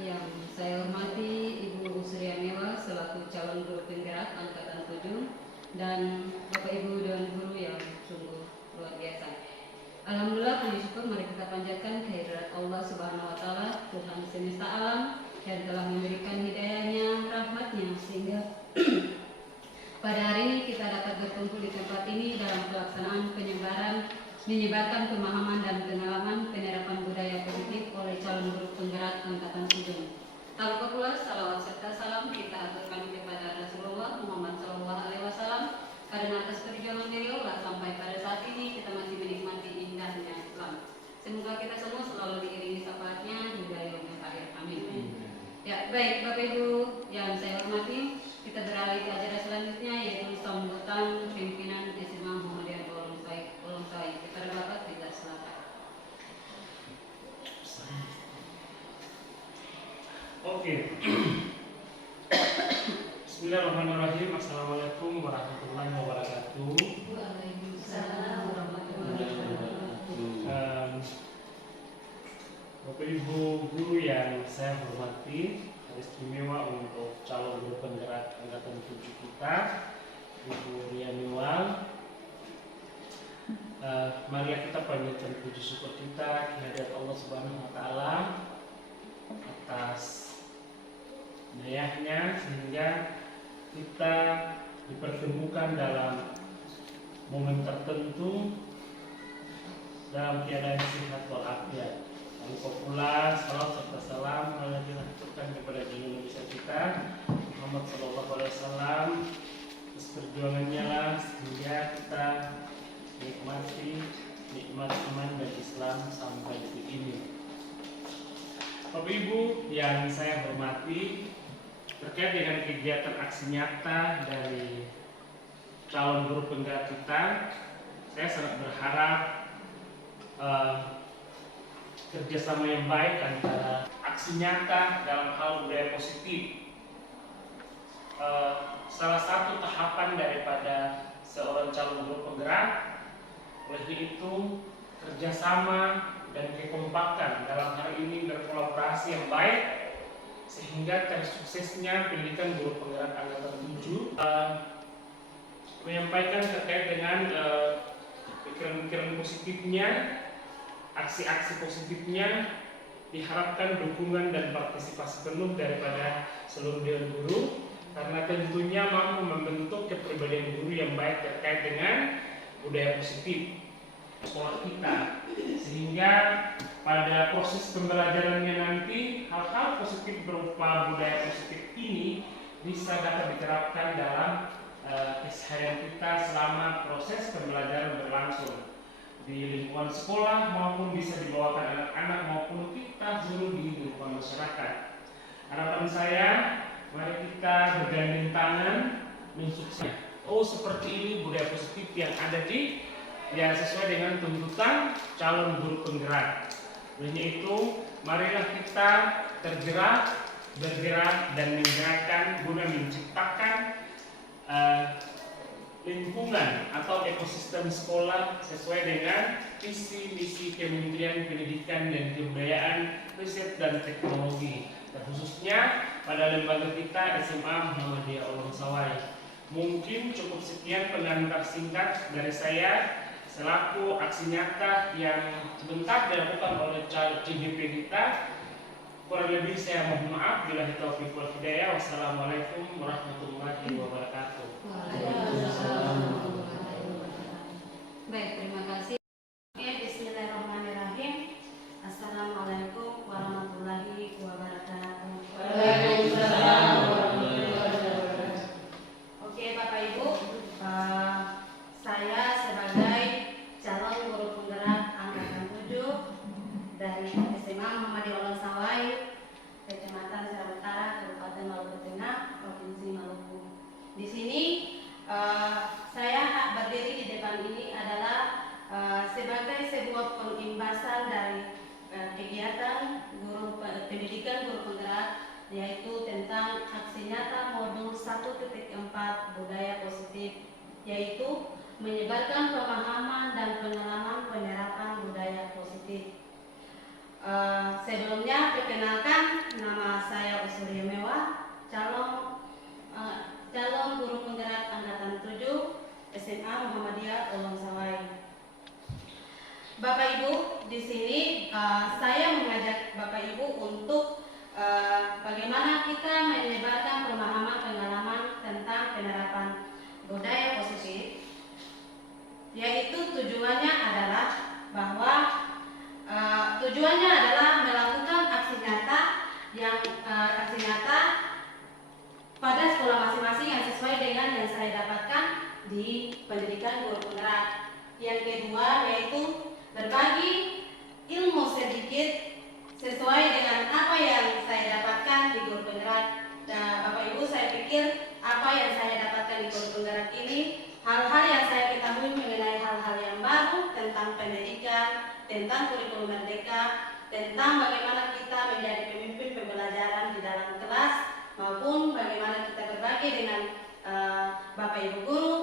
Yang saya hormati Ibu Surya Mewa selaku calon guru penggerak angkatan 7 dan Bapak Ibu Dewan Guru yang sungguh luar biasa. Alhamdulillah, puji syukur mari kita panjatkan kehadirat Allah Subhanahu wa taala, Tuhan semesta alam yang telah memberikan hidayahnya, rahmatnya sehingga pada hari ini kita dapat berkumpul di tempat ini dalam pelaksanaan menyebarkan pemahaman dan pengalaman penerapan budaya positif oleh calon guru penggerak angkatan 7. Tak lupa pula salawat serta salam kita aturkan kepada Rasulullah Muhammad SAW karena atas perjuangan beliau lah sampai pada saat ini kita masih menikmati indahnya Islam. Semoga kita semua selalu diiringi syafaatnya hingga yaumil akhir. Amin. Ya, baik Bapak Ibu yang saya hormati, kita beralih ke acara selanjutnya yaitu sambutan pimpinan SMA Muhammadiyah Olonsai. Kepada Bapak tidak silakan. Oke. Bismillahirrahmanirrahim. Assalamualaikum warahmatullahi wabarakatuh. Waalaikumsalam warahmatullahi wabarakatuh. Bapak Ibu guru yang saya hormati, istimewa untuk calon guru penggerak angkatan 7 kita, Ibu Ria Mewal. Marilah kita panjatkan puji syukur kita kehadirat Allah Subhanahu wa taala atas dayanya sehingga kita dipertemukan dalam momen tertentu dalam keadaan sehat walafiat. Lalu pula salam serta salam dilakukan kepada junjungan besar kita Muhammad Sallallahu Alaihi Wasallam. Perjuangannya lah sehingga kita nikmati nikmat iman dan Islam sampai detik ini. Bapak Ibu yang saya hormati, terkait dengan kegiatan aksi nyata dari calon guru penggerak kita, saya sangat berharap kerjasama yang baik antara aksi nyata dalam hal budaya positif. Salah satu tahapan daripada seorang calon guru penggerak yaitu kerjasama dan kekompakan, dalam hal ini berkolaborasi yang baik sehingga tersuksesnya pendidikan guru penggerak angkatan 7 menyampaikan terkait dengan pikiran-pikiran positifnya, aksi-aksi positifnya. Diharapkan dukungan dan partisipasi penuh daripada seluruh dewan guru karena tentunya mampu membentuk kepribadian guru yang baik terkait dengan budaya positif sekolah kita, sehingga pada proses pembelajarannya nanti hal-hal positif berupa budaya positif ini bisa dapat diterapkan dalam keseharian kita selama proses pembelajaran berlangsung di lingkungan sekolah maupun bisa dibawakan anak-anak maupun kita guru di lingkungan masyarakat. Harapan saya, mari kita bergandeng tangan mensukseskan. Oh, seperti ini budaya positif yang ada di sesuai dengan tuntutan calon guru penggerak. Oleh itu, marilah kita tergerak, bergerak dan menggerakkan guna menciptakan lingkungan atau ekosistem sekolah sesuai dengan visi misi Kementerian Pendidikan dan Kebudayaan, Riset dan Teknologi, terkhususnya pada lembaga kita SMA Muhammadiyah Olonsai. Mungkin cukup sekian pengantar singkat dari saya selaku aksi nyata yang sebentar dilakukan oleh CGP kita. Kurang lebih saya mohon maaf. Billahi taufiq wal hidayah. Wassalamualaikum warahmatullahi wabarakatuh. Baik, terima kasih. Bismillahirrahmanirrahim. Assalamualaikum warahmatullahi wabarakatuh. Waalaikumsalam warahmatullahi wabarakatuh. Oke Bapak Ibu, saya sebagai calon guru penggerak angkatan 7 dari SMA Muhammadiyah Olonsai, Kecamatan Seram Utara, Kabupaten Maluku Tengah, Provinsi Maluku. Di sini saya berdiri di depan ini adalah sebagai sebuah pengimbasan dari kegiatan pendidikan guru penggerak, yaitu tentang aksi nyata modul 1.4 budaya positif, yaitu menyebarkan pemahaman dan pengalaman penerapan budaya positif. Sebelumnya perkenalkan, nama Bapak Ibu, di sini saya mengajak Bapak Ibu untuk bagaimana kita menyebarkan pemahaman pengalaman tentang penerapan budaya positif, yaitu tujuannya adalah bahwa melakukan aksi nyata pada sekolah masing-masing yang sesuai dengan yang saya dapatkan di pendidikan guru penggerak. Yang kedua yaitu berbagi ilmu sedikit sesuai dengan apa yang saya dapatkan di guru penggerak. Dan Bapak Ibu, saya pikir apa yang saya dapatkan di guru penggerak ini hal-hal yang saya ketahui mengenai hal-hal yang baru tentang pendidikan, tentang kurikulum merdeka, tentang bagaimana kita menjadi pemimpin pembelajaran di dalam kelas, maupun bagaimana kita berbagi dengan Bapak Ibu guru.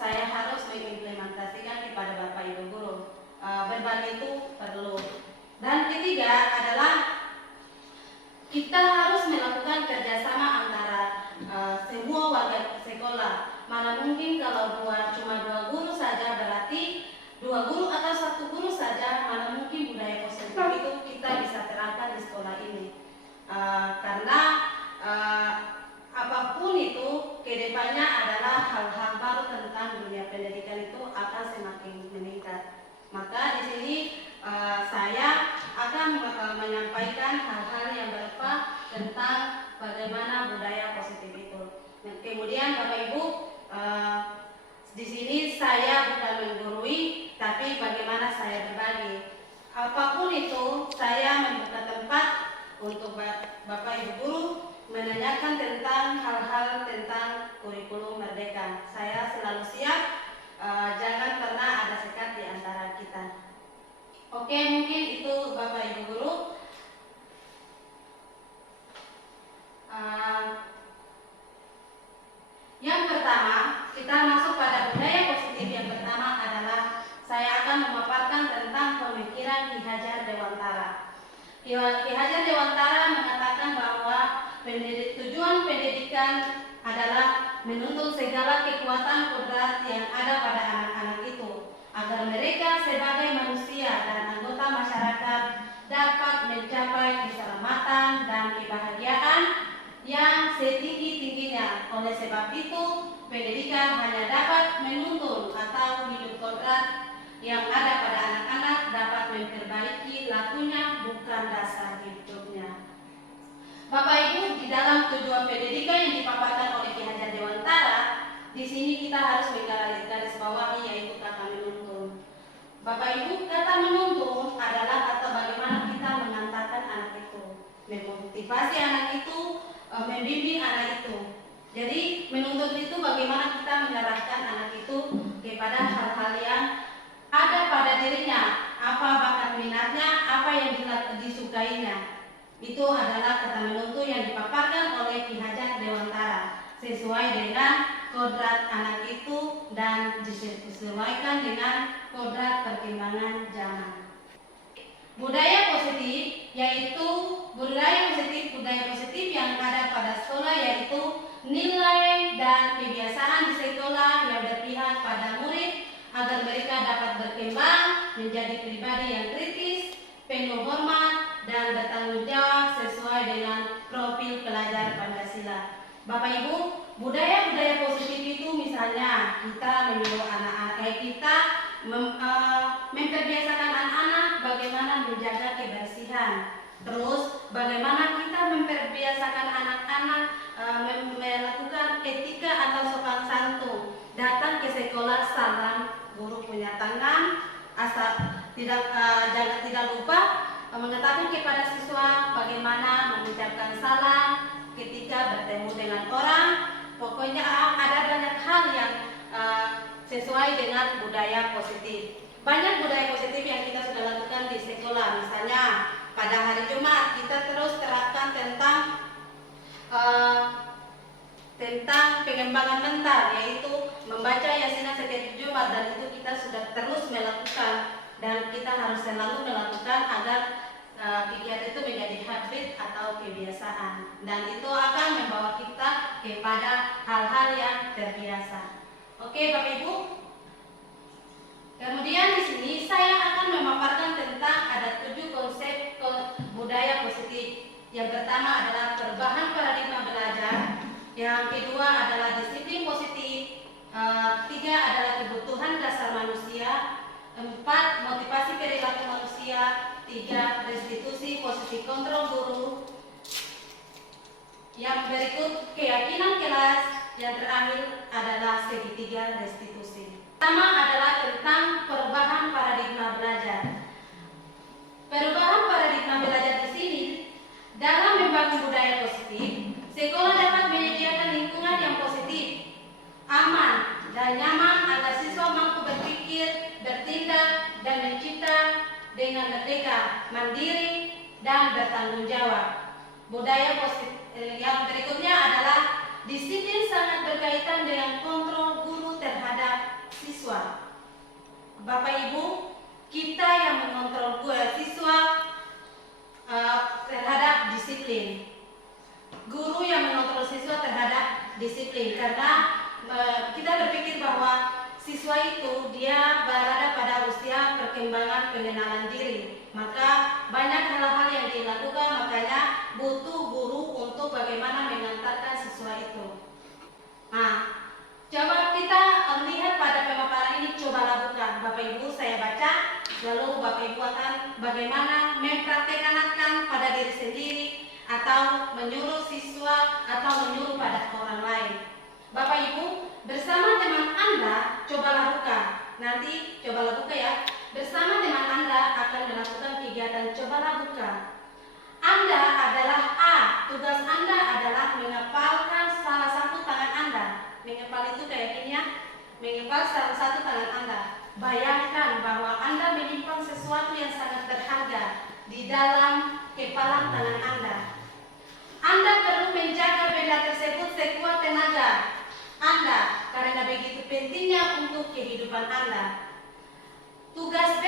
Saya harus mengimplementasikan kepada Bapak Ibu guru. Berbagi itu perlu. Dan ketiga adalah kita harus melakukan kerjasama antara semua warga sekolah. Mana mungkin kalau cuma dua guru saja, berarti dua guru atau satu guru saja, mana mungkin budaya positif itu kita bisa terapkan di sekolah ini. Karena apapun itu kedepannya adalah hal-hal baru tentang dunia pendidikan itu akan semakin meningkat. Maka di sini saya akan menyampaikan hal-hal yang berupa tentang bagaimana budaya positif itu. Nah, kemudian Bapak Ibu, di sini saya bukan menggurui, tapi bagaimana saya berbagi. Apapun itu, saya membuka tempat untuk Bapak Ibu guru menanyakan tentang hal-hal tentang kurikulum merdeka. Saya selalu siap, jangan pernah ada sekat di antara kita. Oke, mungkin itu Bapak Ibu guru. Yang pertama, kita masuk pada budaya positif. Yang pertama adalah saya akan memaparkan tentang pemikiran Ki Hajar Dewantara. Ki Hajar Dewantara mengatakan bahwa tujuan pendidikan adalah menuntut segala kekuatan kodrat yang ada pada anak-anak itu, agar mereka sebagai manusia dan anggota masyarakat dapat mencapai keselamatan dan kebahagiaan yang setinggi-tingginya. Oleh sebab itu, pendidikan hanya dapat menuntun atau hidup kodrat yang ada pada anak-anak dapat memperbaiki lakunya, bukan dasar hidupnya. Bapak Ibu, di dalam tujuan pendidikan yang dipaparkan oleh Ki Hajar Dewantara, di sini kita harus menggaris bawahi, yaitu kata menuntun. Bapak Ibu, kata menuntun adalah kata bagaimana kita mengantarkan anak itu, memotivasi anak itu, membimbing anak itu. Jadi menuntun itu bagaimana kita mengarahkan anak itu kepada hal-hal yang ada pada dirinya, apa bakat minatnya, apa yang disukainya. Itu adalah kata menuntun yang dipaparkan oleh Ki Hajar Dewantara, sesuai dengan kodrat anak itu dan disesuaikan dengan kodrat perkembangan zaman. Budaya positif yaitu budaya positif yang ada pada sekolah, yaitu nilai dan kebiasaan di sekolah yang berpihak pada murid agar mereka dapat berkembang menjadi pribadi yang kritis, penuh hormat, dan bertanggung jawab sesuai dengan profil pelajar Pancasila. Bapak Ibu, budaya-budaya positif itu misalnya kita menyuruh anak-anak kita memperbiasakan anak-anak bagaimana menjaga kebersihan. Terus bagaimana kita memperbiasakan anak-anak melakukan etika atau sopan santun. Datang ke sekolah salam, guru punya tangan, asal tidak lupa mengetahui kepada siswa bagaimana mengucapkan salam ketika bertemu dengan orang. Pokoknya ada banyak hal yang sesuai dengan budaya positif. Banyak budaya positif yang kita sudah lakukan di sekolah. Misalnya pada hari Jumat kita terus terapkan tentang pengembangan mental, yaitu membaca Yasinah setiap Jumat, dan itu kita sudah terus melakukan dan kita harus selalu melakukan agar kegiatan itu menjadi habit atau kebiasaan, dan itu akan membawa kita kepada hal-hal yang terbiasa. Oke Bapak Ibu. Kemudian di sini saya akan memaparkan Yang kedua adalah disiplin positif. Tiga adalah kebutuhan dasar manusia. Empat, motivasi perilaku manusia. Tiga, restitusi posisi kontrol guru. Yang berikut keyakinan kelas. Yang terakhir adalah segitiga restitusi. Pertama adalah tentang perubahan paradigma belajar. Perubahan paradigma belajar di sini dalam membangun budaya positif, sekolah dapat menyediakan lingkungan yang positif, aman, dan nyaman agar siswa mampu berpikir, bertindak, dan mencipta dengan merdeka, mandiri, dan bertanggung jawab. Budaya positif yang berikutnya adalah disiplin sangat berkaitan dengan kontrol guru terhadap siswa. Bapak Ibu, kita yang mengontrol siswa terhadap disiplin. Guru yang mengontrol siswa terhadap disiplin, karena kita berpikir bahwa siswa itu dia berada pada usia perkembangan pengenalan diri, maka banyak hal-hal yang dilakukan, makanya butuh guru untuk bagaimana mengantarkan siswa itu. Nah, coba kita lihat pada pemaparan ini, coba lakukan. Bapak Ibu, saya baca, lalu Bapak Ibu akan bagaimana mempraktekkan pada diri sendiri atau menyuruh siswa atau menyuruh pada orang lain. Bapak Ibu, bersama teman Anda coba lakukan. Nanti coba lakukan ya. Bersama teman Anda akan melakukan kegiatan coba lakukan. Anda adalah A. Tugas Anda adalah menghafalkan salah satu tangan Anda. Menghafal itu kayaknya menghafal salah satu tangan Anda. Bayangkan bahwa Anda menyimpan sesuatu yang sangat berharga di dalam kepalan tangan Anda. Anda perlu menjaga benda tersebut sekuat tenaga Anda, karena begitu pentingnya untuk kehidupan Anda. Tugas B,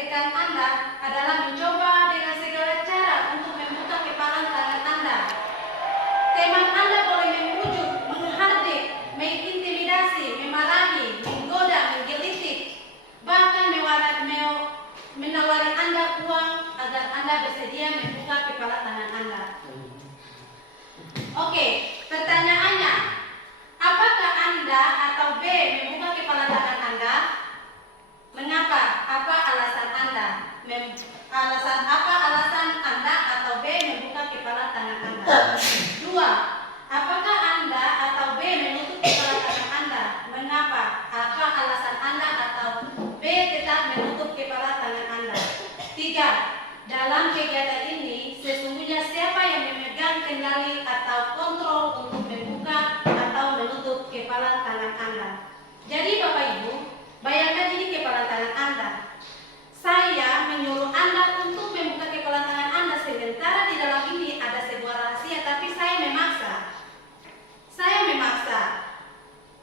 rekan Anda adalah mencoba dengan segala cara untuk membuka kepalan tangan Anda. Teman Anda boleh membujuk, menghardik, mengintimidasi, memarahi, menggoda, menggelitik, bahkan menawari Anda uang agar Anda bersedia membuka kepala tangan Anda. Oke, pertanyaannya, apakah Anda atau B membuka kepala tangan Anda? Mengapa? Apa alasan Anda? Apa alasan Anda atau B membuka kepala tangan Anda? Dua, apakah Anda atau B menutup kepala tangan Anda? Mengapa? Apa alasan Anda atau B tetap menutup kepala tangan Anda? Tiga, dalam kegiatan ini sesungguhnya siapa yang memegang kendali atau kontrol untuk membuka atau menutup kepala tangan Anda? Jadi Bapak Ibu, bayangkan ini kepala tangan Anda. Saya menyuruh Anda untuk membuka kepala tangan Anda, sementara di dalam ini ada sebuah rahasia, tapi saya memaksa. Saya memaksa.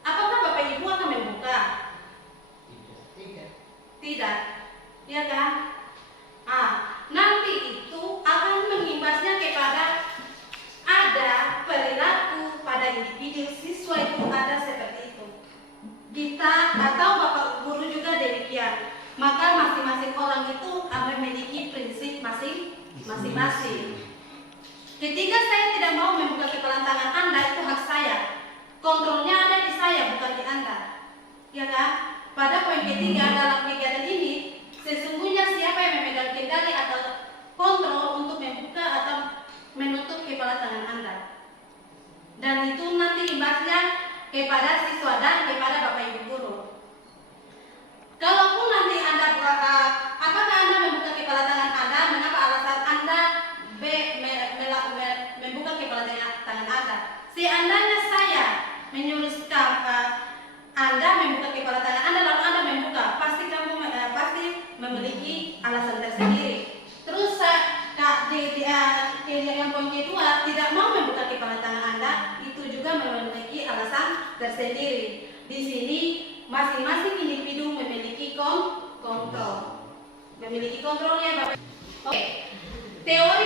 Apakah Bapak Ibu akan membuka? Tidak. Ya kan? Nanti itu akan mengimbasnya kepada ada perilaku pada individu siswa itu ada seperti itu. Kita atau Bapak Guru juga demikian. Maka masing-masing orang itu akan memiliki prinsip masing-masing. Ketika saya tidak mau membuka kepala tangan Anda, itu hak saya. Kontrolnya ada di saya, bukan di Anda. Ya kan? Pada poin ketiga dalam kegiatan ini, sesungguhnya siapa yang memegang kendali atau kontrol untuk membuka atau menutup kepala tangan Anda. Dan itu nanti imbasnya kepada siswa dan kepada Bapak Ibu guru. Kalaupun nanti Anda apakah Anda membuka kepala tangan Anda? Mengapa alasan Anda B membuka kepala tangan Anda? Seandainya saya menyuruh Anda membuka kepala tangan Anda, lalu Anda membuka, pasti kamu pasti memiliki alasan tersendiri. Terus yang poin kedua, tidak mau membuka kepala tangan Anda, itu juga memiliki alasan tersendiri. Di sini masing-masing individu memiliki kontrol. Memiliki kontrolnya Bapak. Oke. Teori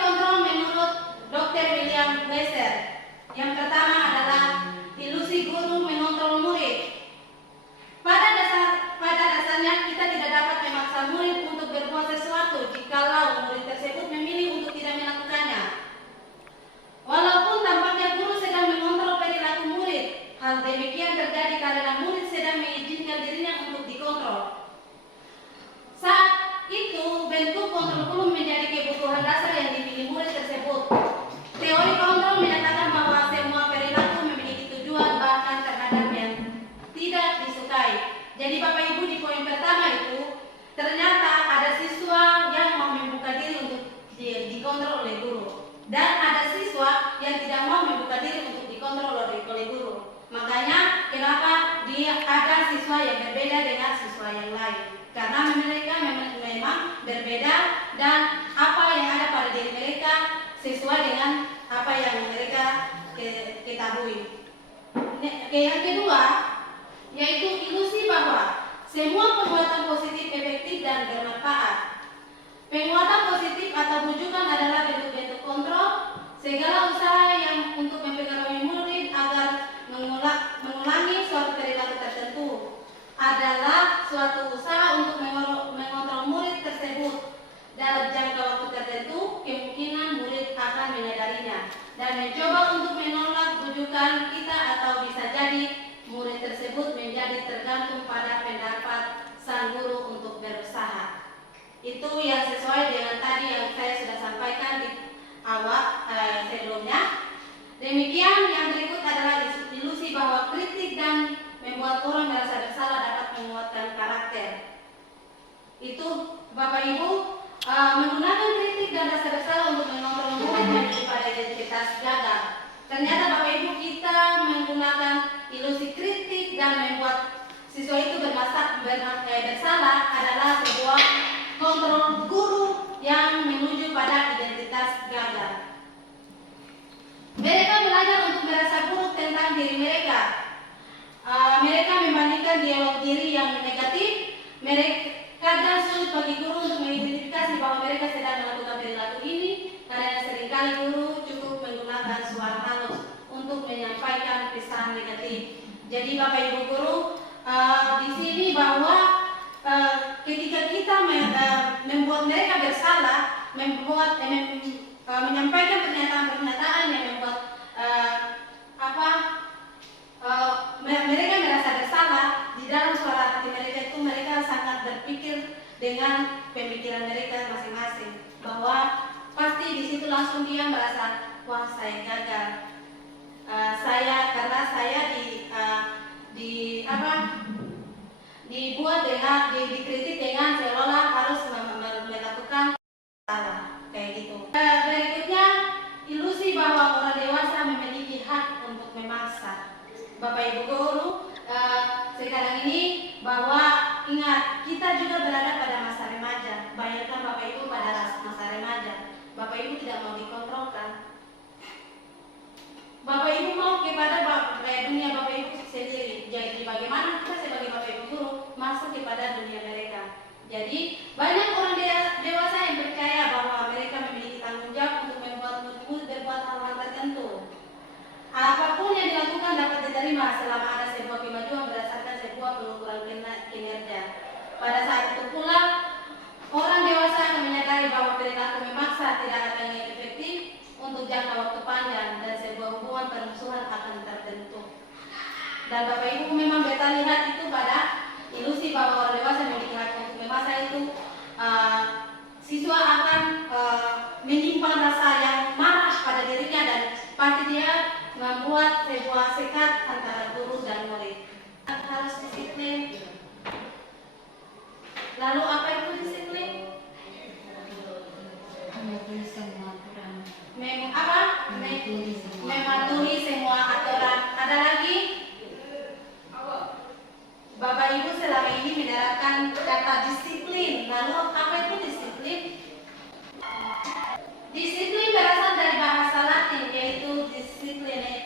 kontrol menurut Dr. William Glasser. Yang pertama adalah ilusi guru mengontrol murid. Pada dasarnya kita tidak dapat memaksa murid untuk berbuat sesuatu jikalau murid tersebut memilih untuk tidak melakukannya. Walaupun tampaknya guru sedang diri murid tersebut. Teori kontrol menyatakan bahwa semua perilaku memiliki tujuan bahkan terhadap yang tidak disukai. Jadi Bapak Ibu, di poin pertama itu ternyata ada siswa yang mau membuka diri untuk dikontrol oleh guru, dan ada siswa yang tidak mau membuka diri untuk dikontrol oleh guru. Makanya kenapa ada siswa yang berbeda dengan siswa yang lain, karena mereka memang berbeda, dan apa yang ada pada diri mereka sesuai dengan apa yang mereka ketahui. Yang kedua yaitu ilusi bahwa semua perbuatan positif efektif dan bermanfaat. Penguatan positif atau bujukan adalah bentuk-bentuk kontrol. Segala usaha yang untuk mempengaruhi murid agar mengulangi suatu perilaku tertentu adalah suatu usaha untuk mengontrol murid tersebut. Dalam jangka waktu tertentu, kemungkinan murid akan menyadarinya dan mencoba untuk menolak bujukan kita, atau bisa jadi murid tersebut menjadi tergantung pada pendapat sang guru untuk berusaha. Itu yang sesuai dengan tadi yang saya sudah sampaikan di awal sebelumnya. Demikian, yang berikut adalah ilusi bahwa kritik dan membuat orang merasa bersalah dapat menguatkan karakter. Itu Bapak Ibu, menggunakan kritik dan rasa bersalah untuk mengontrol murid menuju pada identitas gagal. Ternyata Bapak Ibu, kita menggunakan ilusi kritik dan membuat siswa itu bersalah adalah sebuah kontrol guru yang menuju pada identitas gagal. Mereka belajar untuk merasa buruk tentang diri mereka. Mereka membandingkan dialog diri yang negatif. Mereka kadang sulit bagi guru untuk mengidentifikasi bahwa mereka sedang melakukan perilaku ini, karena seringkali guru cukup menggunakan suara halus untuk menyampaikan pesan negatif. Jadi Bapak Ibu guru, di sini bahwa ketika kita membuat mereka bersalah, menyampaikan pernyataan-pernyataan yang membuat mereka merasa bersalah, di dalam suara hati mereka itu mereka sangat berpikir dengan pemikiran mereka masing-masing, bahwa pasti di situ langsung dia merasa, wah saya gagal, karena saya dibuat dengan dikritik dengan seolah harus melakukan salah kayak gitu. Berikutnya, ilusi bahwa orang dewasa memiliki hak untuk memaksa. Bapak Ibu guru, sekarang ini bahwa ingat, kita juga berada pada masa remaja. Bayangkan Bapak Ibu pada masa remaja, Bapak Ibu tidak mau dikontrolkan. Bapak Ibu mau kepada dunia Bapak Ibu sendiri. Jadi bagaimana kita sebagai Bapak Ibu guru masuk kepada dunia mereka? Jadi banyak orang dewasa yang percaya bahwa mereka memiliki tanggung jawab untuk membuat murid berbuat hal-hal tertentu. Apapun yang dilakukan dapat diterima selama ada sebuah kemajuan berdasarkan sebuah pengukuran kinerja. Pada saat itu pula, orang dewasa akan menyadari bahwa perilaku memaksa tidak akan yang efektif untuk jangka waktu panjang, dan sebuah hubungan permusuhan akan terbentuk. Dan Bapak Ibu memang bisa lihat itu pada ilusi bahwa orang dewasa memiliki hak untuk memaksa itu, siswa akan menyimpan rasa yang marah pada dirinya, dan pasti dia membuat sebuah sekat antara guru dan murid. Harus disiplin. Lalu apa itu disiplin? Mematuhi semua aturan. Ada lagi? Bapak Ibu selama ini menerapkan kata disiplin. Lalu apa itu disiplin? Disiplin berasal dari bahasa Latin, yaitu disiplin.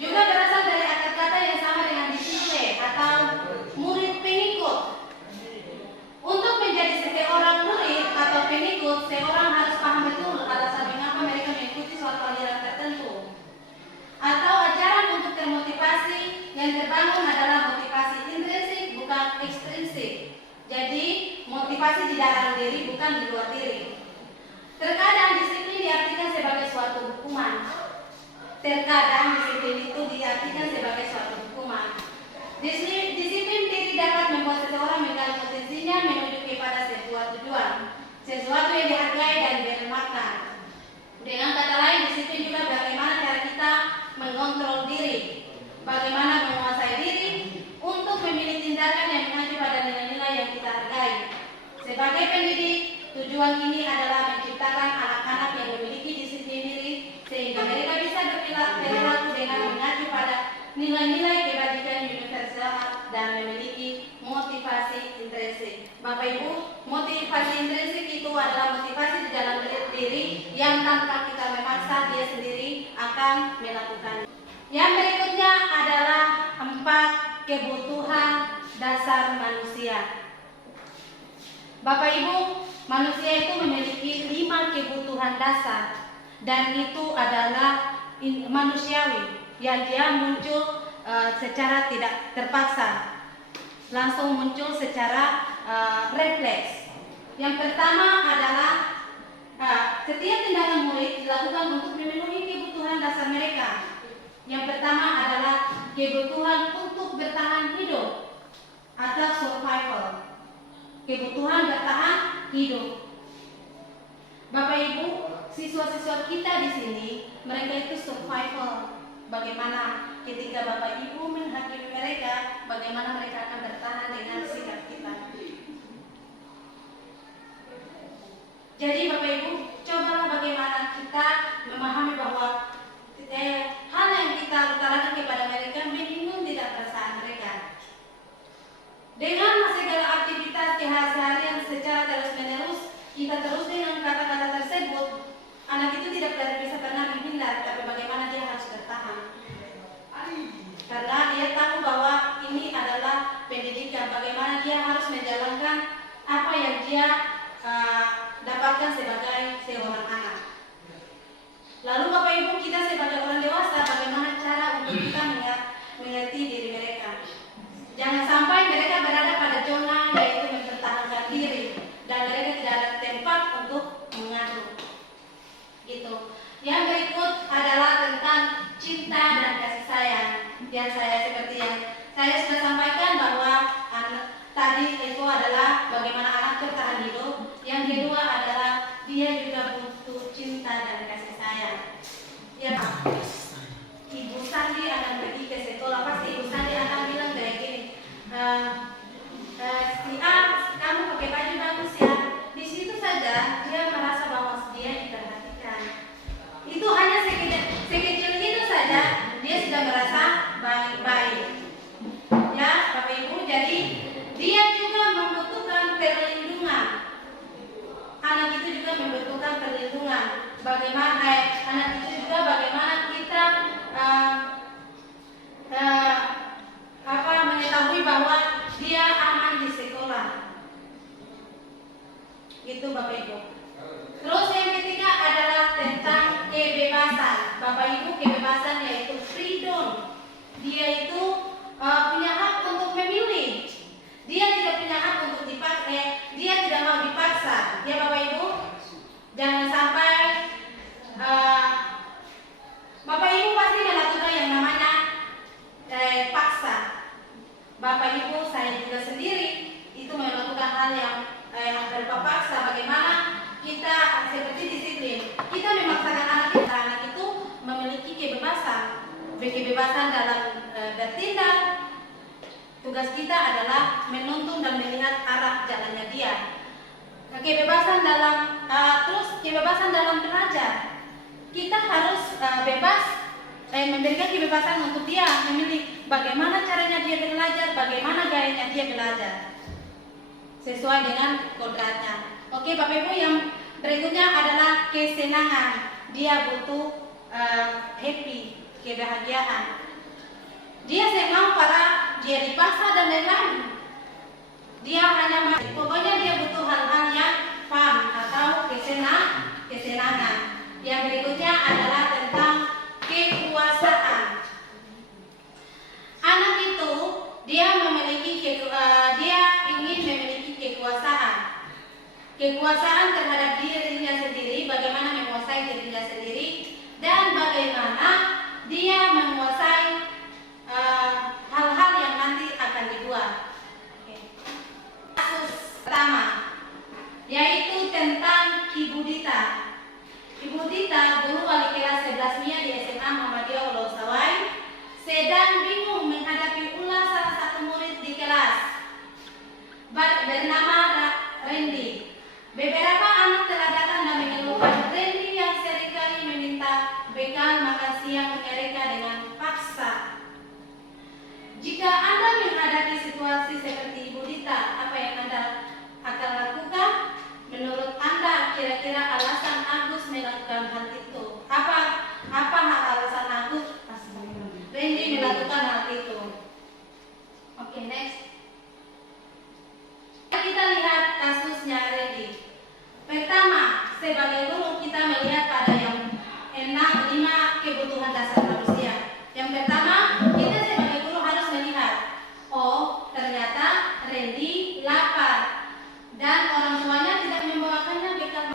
Juga berasal dari akar kata yang sama dengan disiplin atau murid pengikut. Untuk menjadi seorang murid atau pengikut, seorang harus paham betul alasan mengapa mereka mengikuti suatu aliran tertentu. Atau ajaran untuk termotivasi yang terbangun adalah motivasi intrinsik, bukan ekstrinsik. Jadi motivasi di dalam diri, bukan di luar diri. Terkadang disiplin diartikan sebagai suatu hukuman. Terkadang disiplin itu diartikan sebagai suatu hukuman. Disiplin diri dapat membuat seseorang menggali potensinya menuju kepada sebuah tujuan, sesuatu yang dihargai dan bermanfaat Sebagai pendidik, tujuan ini adalah menciptakan anak-anak yang memiliki disiplin diri sehingga mereka bisa berperilaku dengan mengacu pada nilai-nilai kebajikan universal dan memiliki motivasi intrinsik. Bapak Ibu, motivasi intrinsik itu adalah motivasi di dalam diri yang tanpa kita memaksa dia sendiri akan melakukan. Yang berikutnya adalah 4 kebutuhan dasar manusia. Bapak Ibu, manusia itu memiliki 5 kebutuhan dasar dan itu adalah manusiawi yang dia muncul secara tidak terpaksa, langsung muncul secara refleks. Yang pertama adalah setiap tindakan murid dilakukan untuk memenuhi kebutuhan dasar mereka. Yang pertama adalah kebutuhan untuk bertahan hidup atau survival. Kebutuhan bertahan hidup. Bapak Ibu, siswa-siswa kita di sini, mereka itu survival. Bagaimana ketika Bapak Ibu menghakimi mereka, bagaimana mereka akan bertahan dengan sikap kita. Jadi Bapak Ibu, cobalah bagaimana kita memahami bahwa hal yang kita utarakan kepada mereka menyinggung tidak perasaan mereka. Dengan segala aktivitas keseharian secara terus-menerus, kita terus dengan kata-kata tersebut, anak itu tidak bisa pernah menghindar, tapi bagaimana dia harus bertahan. Karena dia tahu bahwa ini adalah pendidikan, bagaimana dia harus menjalankan apa yang dia dapatkan sebagai seorang anak. Lalu Bapak Ibu, kita sebagai orang dewasa, bagaimana cara untuk kita mengerti diri mereka. Jangan sampai mereka berada pada zona yaitu mempertahankan diri dan mereka tidak ada tempat untuk mengadu. Gitu. Yang berikut adalah tentang cinta dan kasih sayang. Yang saya seperti yang saya sudah sampaikan bahwa tadi itu adalah bagaimana anak bertahan hidup. Yang kedua adalah dia juga butuh cinta dan kasih sayang. Ya, Ibu Sandi akan pergi ke sekolah, pasti Ibu Sandi akan bilang kayak gini, si A, kamu pakai baju bagus ya. Di situ saja dia merasa bahwa dia diperhatikan. Itu hanya sekecil itu saja dia sudah merasa baik. Ya, Bapak Ibu, jadi dia juga membutuhkan perlindungan. Anak itu juga membutuhkan perlindungan. Bagaimana anak itu juga bagaimana kita mengetahui bahwa dia aman di sekolah. Itu Bapak Ibu. Terus yang ketiga adalah tentang kebebasan. Bapak Ibu, kebebasan yaitu freedom. Dia itu punya hak untuk memilih. Dia tidak punya hak untuk dipaksa. Dia tidak mau dipaksa. Ya Bapak Ibu, jangan sampai Bapak Ibu pasti melakukan yang namanya paksa. Bapak Ibu, saya juga sendiri itu melakukan hal yang berupa paksa. Bagaimana kita seperti disiplin. Kita memaksakan anak itu memiliki kebebasan dalam bertindak. Tugas kita adalah menuntun dan melihat arah jalannya dia. Kebebasan dalam belajar. Kita harus bebas memberikan kebebasan untuk dia memilih bagaimana caranya dia belajar, bagaimana gayanya dia belajar sesuai dengan kodratnya. Oke Bapak Ibu, yang berikutnya adalah kesenangan. Dia butuh happy, kebahagiaan. Dia senang pada dia dipaksa dan lain-lain. Dia hanya pokoknya dia butuh hal-hal yang fun atau kesenangan. Yang berikutnya adalah tentang kekuasaan. Anak itu dia ingin memiliki kekuasaan. Kekuasaan terhadap dirinya sendiri, bagaimana menguasai dirinya sendiri dan bagaimana dia menguasai hal-hal yang nanti akan dibuat. Kasus pertama yaitu tentang Ibu Dita. Ibu Dita, guru wali kelas 11 MIA di SMA Muhammadiyah Wolosawai, sedang bingung menghadapi ulah salah satu murid di kelas bernama Randy. Beberapa anak telah datang dan mengeluhkan Randy yang seringkali meminta bekal makan siang mereka dengan paksa. Jika Anda menghadapi situasi seperti Ibu Dita, apa yang Anda akan lakukan? Menurut Anda, kira-kira alasan Agus melakukan hal itu? Apa alasan Agus Randy melakukan hal itu? Oke, next. Kita lihat kasusnya Randy. Pertama, sebagai guru kita melihat pada yang 5 kebutuhan dasar manusia. Yang pertama, kita sebagai guru harus melihat, oh ternyata Randy lapar dan orang tuanya tidak membawakannya bekal.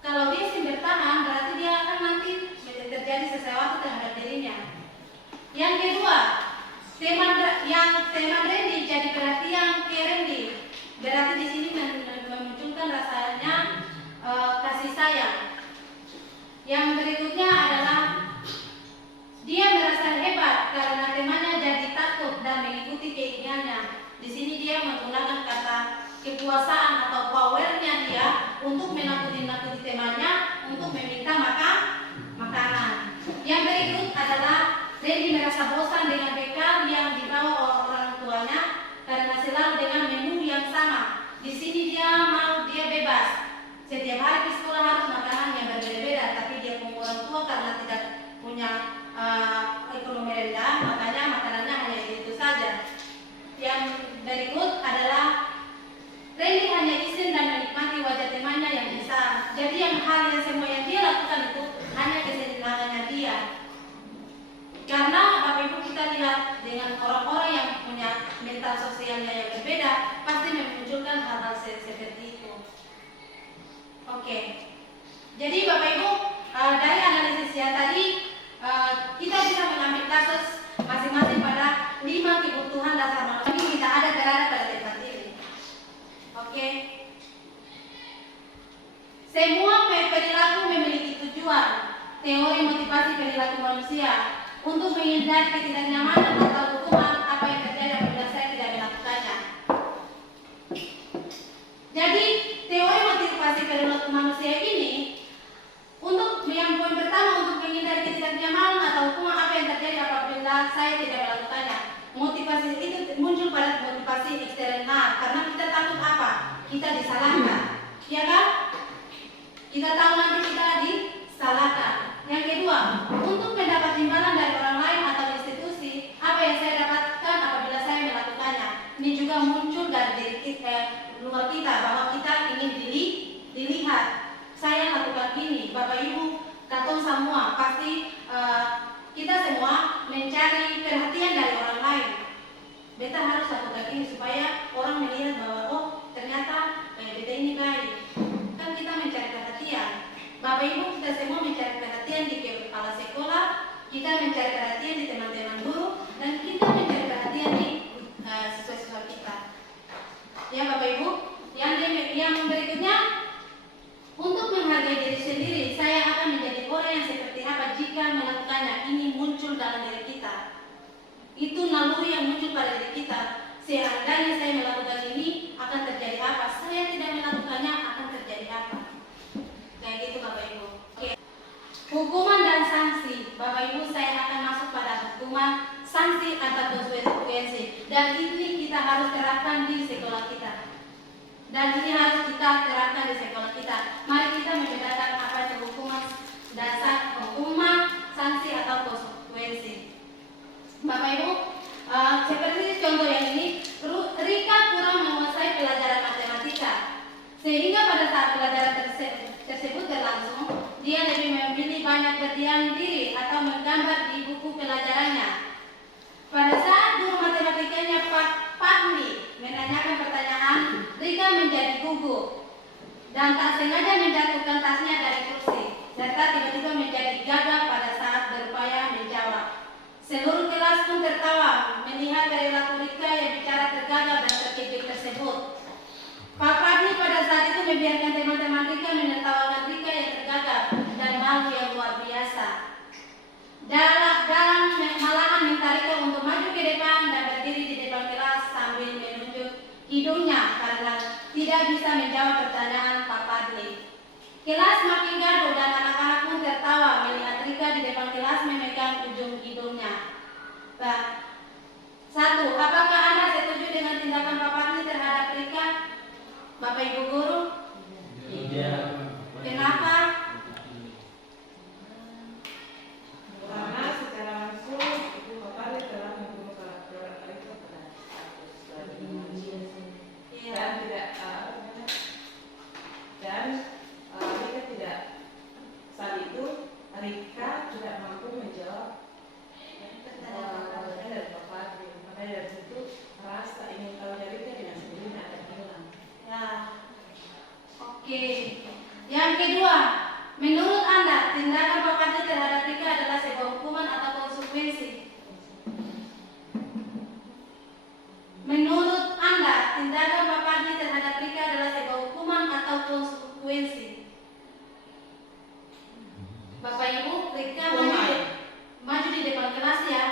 Kalau dia sih bertahan, berarti dia akan nanti terjadi sesuatu terhadap dirinya. Yang kedua, teman Randy jadi perhatian ke Randy. Berarti di sini memunculkan rasanya kasih sayang. Yang berikutnya adalah dia merasa hebat karena temannya jadi takut dan mengikuti keinginannya. Di sini dia menggunakan kata kekuasaan atau powernya dia untuk menakuti temannya untuk meminta makanan. Yang berikut adalah Randy merasa bosan dengan bekal yang dibawa orang tuanya karena selalu dengan menu yang sama. Di sini dia bebas. Setiap hari di sekolah harus makanan yang berbeda-beda, tapi dia punya orang tua karena tidak punya ekonomi rendah, makanya makanannya hanya itu saja. Yang berikut adalah Randy hanya izin dan menikmati wajah temannya yang bisa. Jadi yang semua yang dia lakukan itu hanya kesenangannya dia. Karena Bapak Ibu kita lihat dengan orang-orang yang punya mental sosialnya yang berbeda pasti memunculkan hal-hal seperti itu. Oke. Jadi Bapak Ibu dari analisis yang tadi kita bisa mengambil kasus masing-masing pada 5 kebutuhan dasar manusia. Kita ada berada pada tempat ini. Oke. Semua perilaku memiliki tujuan. Teori motivasi perilaku manusia untuk menghindari ketidaknyamanan atau hukuman apa yang terjadi apabila saya tidak melakukannya. Jadi teori motivasi perilaku manusia ini untuk yang poin pertama untuk menghindari ketidaknyamanan atau hukuman apa yang terjadi apabila saya tidak melakukannya. Motivasi itu muncul pada motivasi eksternal karena kita takut apa? Kita disalahkan, ya kan? Kita tahu nanti kita disalahkan. Yang kedua, untuk mendapat imbalan dari orang lain atau institusi, apa yang saya dapatkan apabila saya melakukannya. Ini juga muncul dari diri kita, luar kita, bahwa kita ingin dilihat. Saya lakukan ini, Bapak Ibu, katong semua pasti kita semua mencari perhatian dari orang lain. Beta harus lakukan ini supaya orang melihat bahwa oh ternyata beta ini baik. Kan kita mencari perhatian. Bapak Ibu kita semua mencari perhatian di kepala sekolah, kita mencari perhatian di teman-teman guru, dan kita mencari perhatian di siswa-siswa kita. Ya Bapak Ibu, yang berikutnya untuk menghargai diri sendiri, saya akan menjadi orang yang seperti apa jika melakukannya. Ini muncul dalam diri kita. Itu naluri yang muncul pada diri kita. Seandainya saya melakukan ini, akan terjadi apa? Saya tidak melakukannya, akan terjadi apa? Kayak gitu Bapak Ibu. Oke. Hukuman dan sanksi. Bapak Ibu, saya akan masuk pada hukuman, sanksi atau konsekuensi. Dan ini kita harus terapkan di sekolah kita. Dan ini harus kita terapkan di sekolah kita. Mari kita membedakan apa itu hukuman dasar, hukuman, sanksi atau konsekuensi. Bapak Ibu, seperti contoh yang ini, Rika kurang menguasai pelajaran matematika, sehingga pada saat pelajaran tersebut berlangsung, dia lebih memilih banyak berdiam diri atau menggambar di buku pelajarannya. Pada saat guru matematikanya Pak Padli menanyakan pertanyaan, Rika menjadi gugup dan tak sengaja menjatuhkan tasnya dari kursi, serta tiba-tiba menjadi gagap pada saat berupaya menjawab. Seluruh kelas pun tertawa melihat perilaku Rika yang bicara tergagap dan terkejut tersebut. Pak Padli pada saat itu membiarkan teman-teman Rika menertawakan Rika yang tergagap dan malu yang luar biasa. Dalam malahan minta Rika untuk maju ke depan dan berdiri di depan kelas sambil menunjuk hidungnya karena tidak tidak bisa menjawab pertanyaan Pak Padli. Kelas makin gaduh dan anak-anak pun tertawa melihat Rika di depan kelas memegang ujung hidungnya. Satu, apakah Anda setuju dengan tindakan Pak Padli terhadap Rika? Bapak Ibu Guru? Tidak. Kenapa? Karena secara langsung Ibu Papali telah membunuh karakter Rika pada status Iya. dan tidak dan Rika tidak saat itu Rika tidak mampu menjawab pertanyaan dari Bapak. Makanya dari situ rasa ingin tahu dari Rika dengan sendirinya akan hilang. Ya. Oke. Yang kedua, menurut Anda tindakan Pak Padli terhadap Rika adalah sebuah hukuman atau konsekuensi? Menurut Anda tindakan Pak Padli terhadap Rika adalah sebuah hukuman atau konsekuensi? Bapak Ibu, Rika maju di depan kelas ya.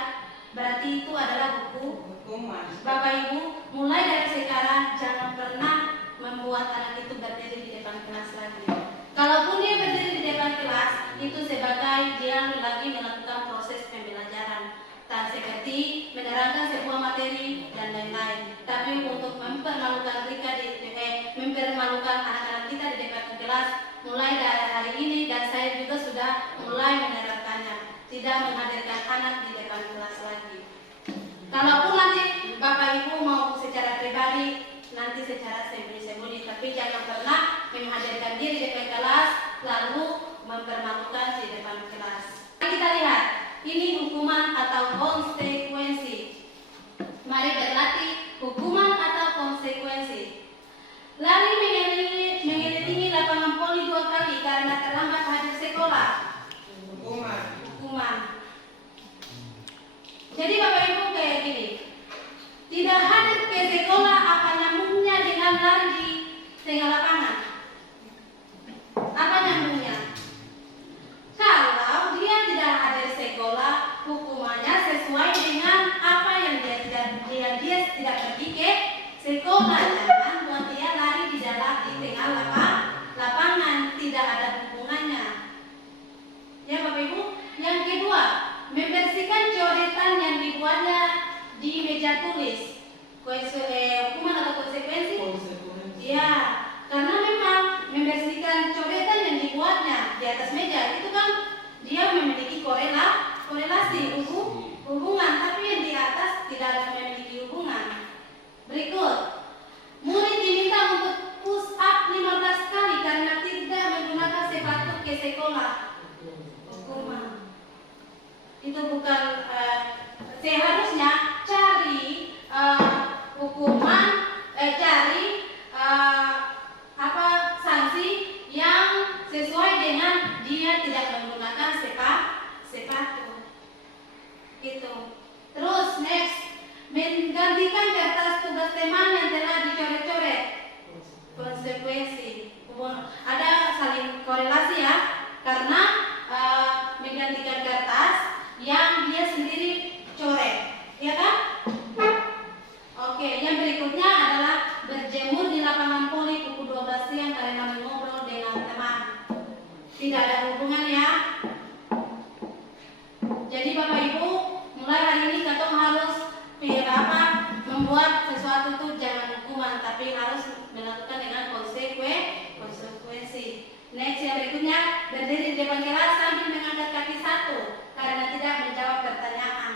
Berarti itu adalah Hukuman. Bapak Ibu, mulai dari sekarang jangan pernah membuat anak itu berdiri di depan kelas lagi. Kalaupun dia berdiri di depan kelas, itu sebagai dia lagi melakukan proses pembelajaran, tak seperti menerangkan sebuah materi dan lain-lain. Tapi untuk mempermalukan mempermalukan anak-anak kita di depan kelas, mulai dari hari ini dan saya juga sudah mulai menerapkannya, tidak menghadirkan anak di depan kelas lagi. Kalaupun nanti Bapak Ibu mau secara pribadi, nanti secara sembunyi-sembunyi, tapi jangan pernah menghadirkan diri di depan kelas lalu mempermalukan di depan kelas. Kita lihat, ini hukuman atau konsekuensi. Mari berlatih hukuman atau konsekuensi. Lari mengelilingi lapangan voli 2 kali karena terlambat hadir sekolah. Hukuman. Jadi Bapak Ibu kayak gini, tidak hadir ke sekolah apa nyambungnya dengan lari di tengah lapangan? Apa nyambungnya? Kalau dia tidak hadir sekolah, hukumannya sesuai dengan apa yang dia tidak pergi ke sekolah. Jangan buat dia lari di tengah lapangan, tidak ada hubungannya. Ya Bapak Ibu. Yang kedua, membersihkan coretan yang dibuatnya di meja tulis. Hukuman atau konsekuensi? Ya, karena memang membersihkan coretan yang dibuatnya di atas meja itu kan dia memiliki korelasi hubungan, tapi yang di atas tidak ada memiliki hubungan. Berikut, murid diminta untuk push up 15 kali karena tidak menggunakan sepatu ke sekolah. Hukuman. Itu bukan seharusnya cari hukuman, cari sanksi yang sesuai dengan dia tidak menggunakan sepatu. Gitu. Terus next, menggantikan kertas tugas teman yang telah dicoret-coret. Konsekuensi. Ada saling korelasi ya, karena menggantikan kertas yang dia sendiri coret, ya kan? Oke, yang berikutnya adalah berjemur di lapangan voli pukul 12 siang karena mengobrol dengan teman. Tidak ada hubungan ya. Jadi Bapak Ibu, mulai hari ini kita harus membuat sesuatu itu jangan hukuman, tapi harus melakukan dengan konsekuensi. Next yang berikutnya, berdiri di depan kelas sambil mengangkat kaki satu karena tidak menjawab pertanyaan.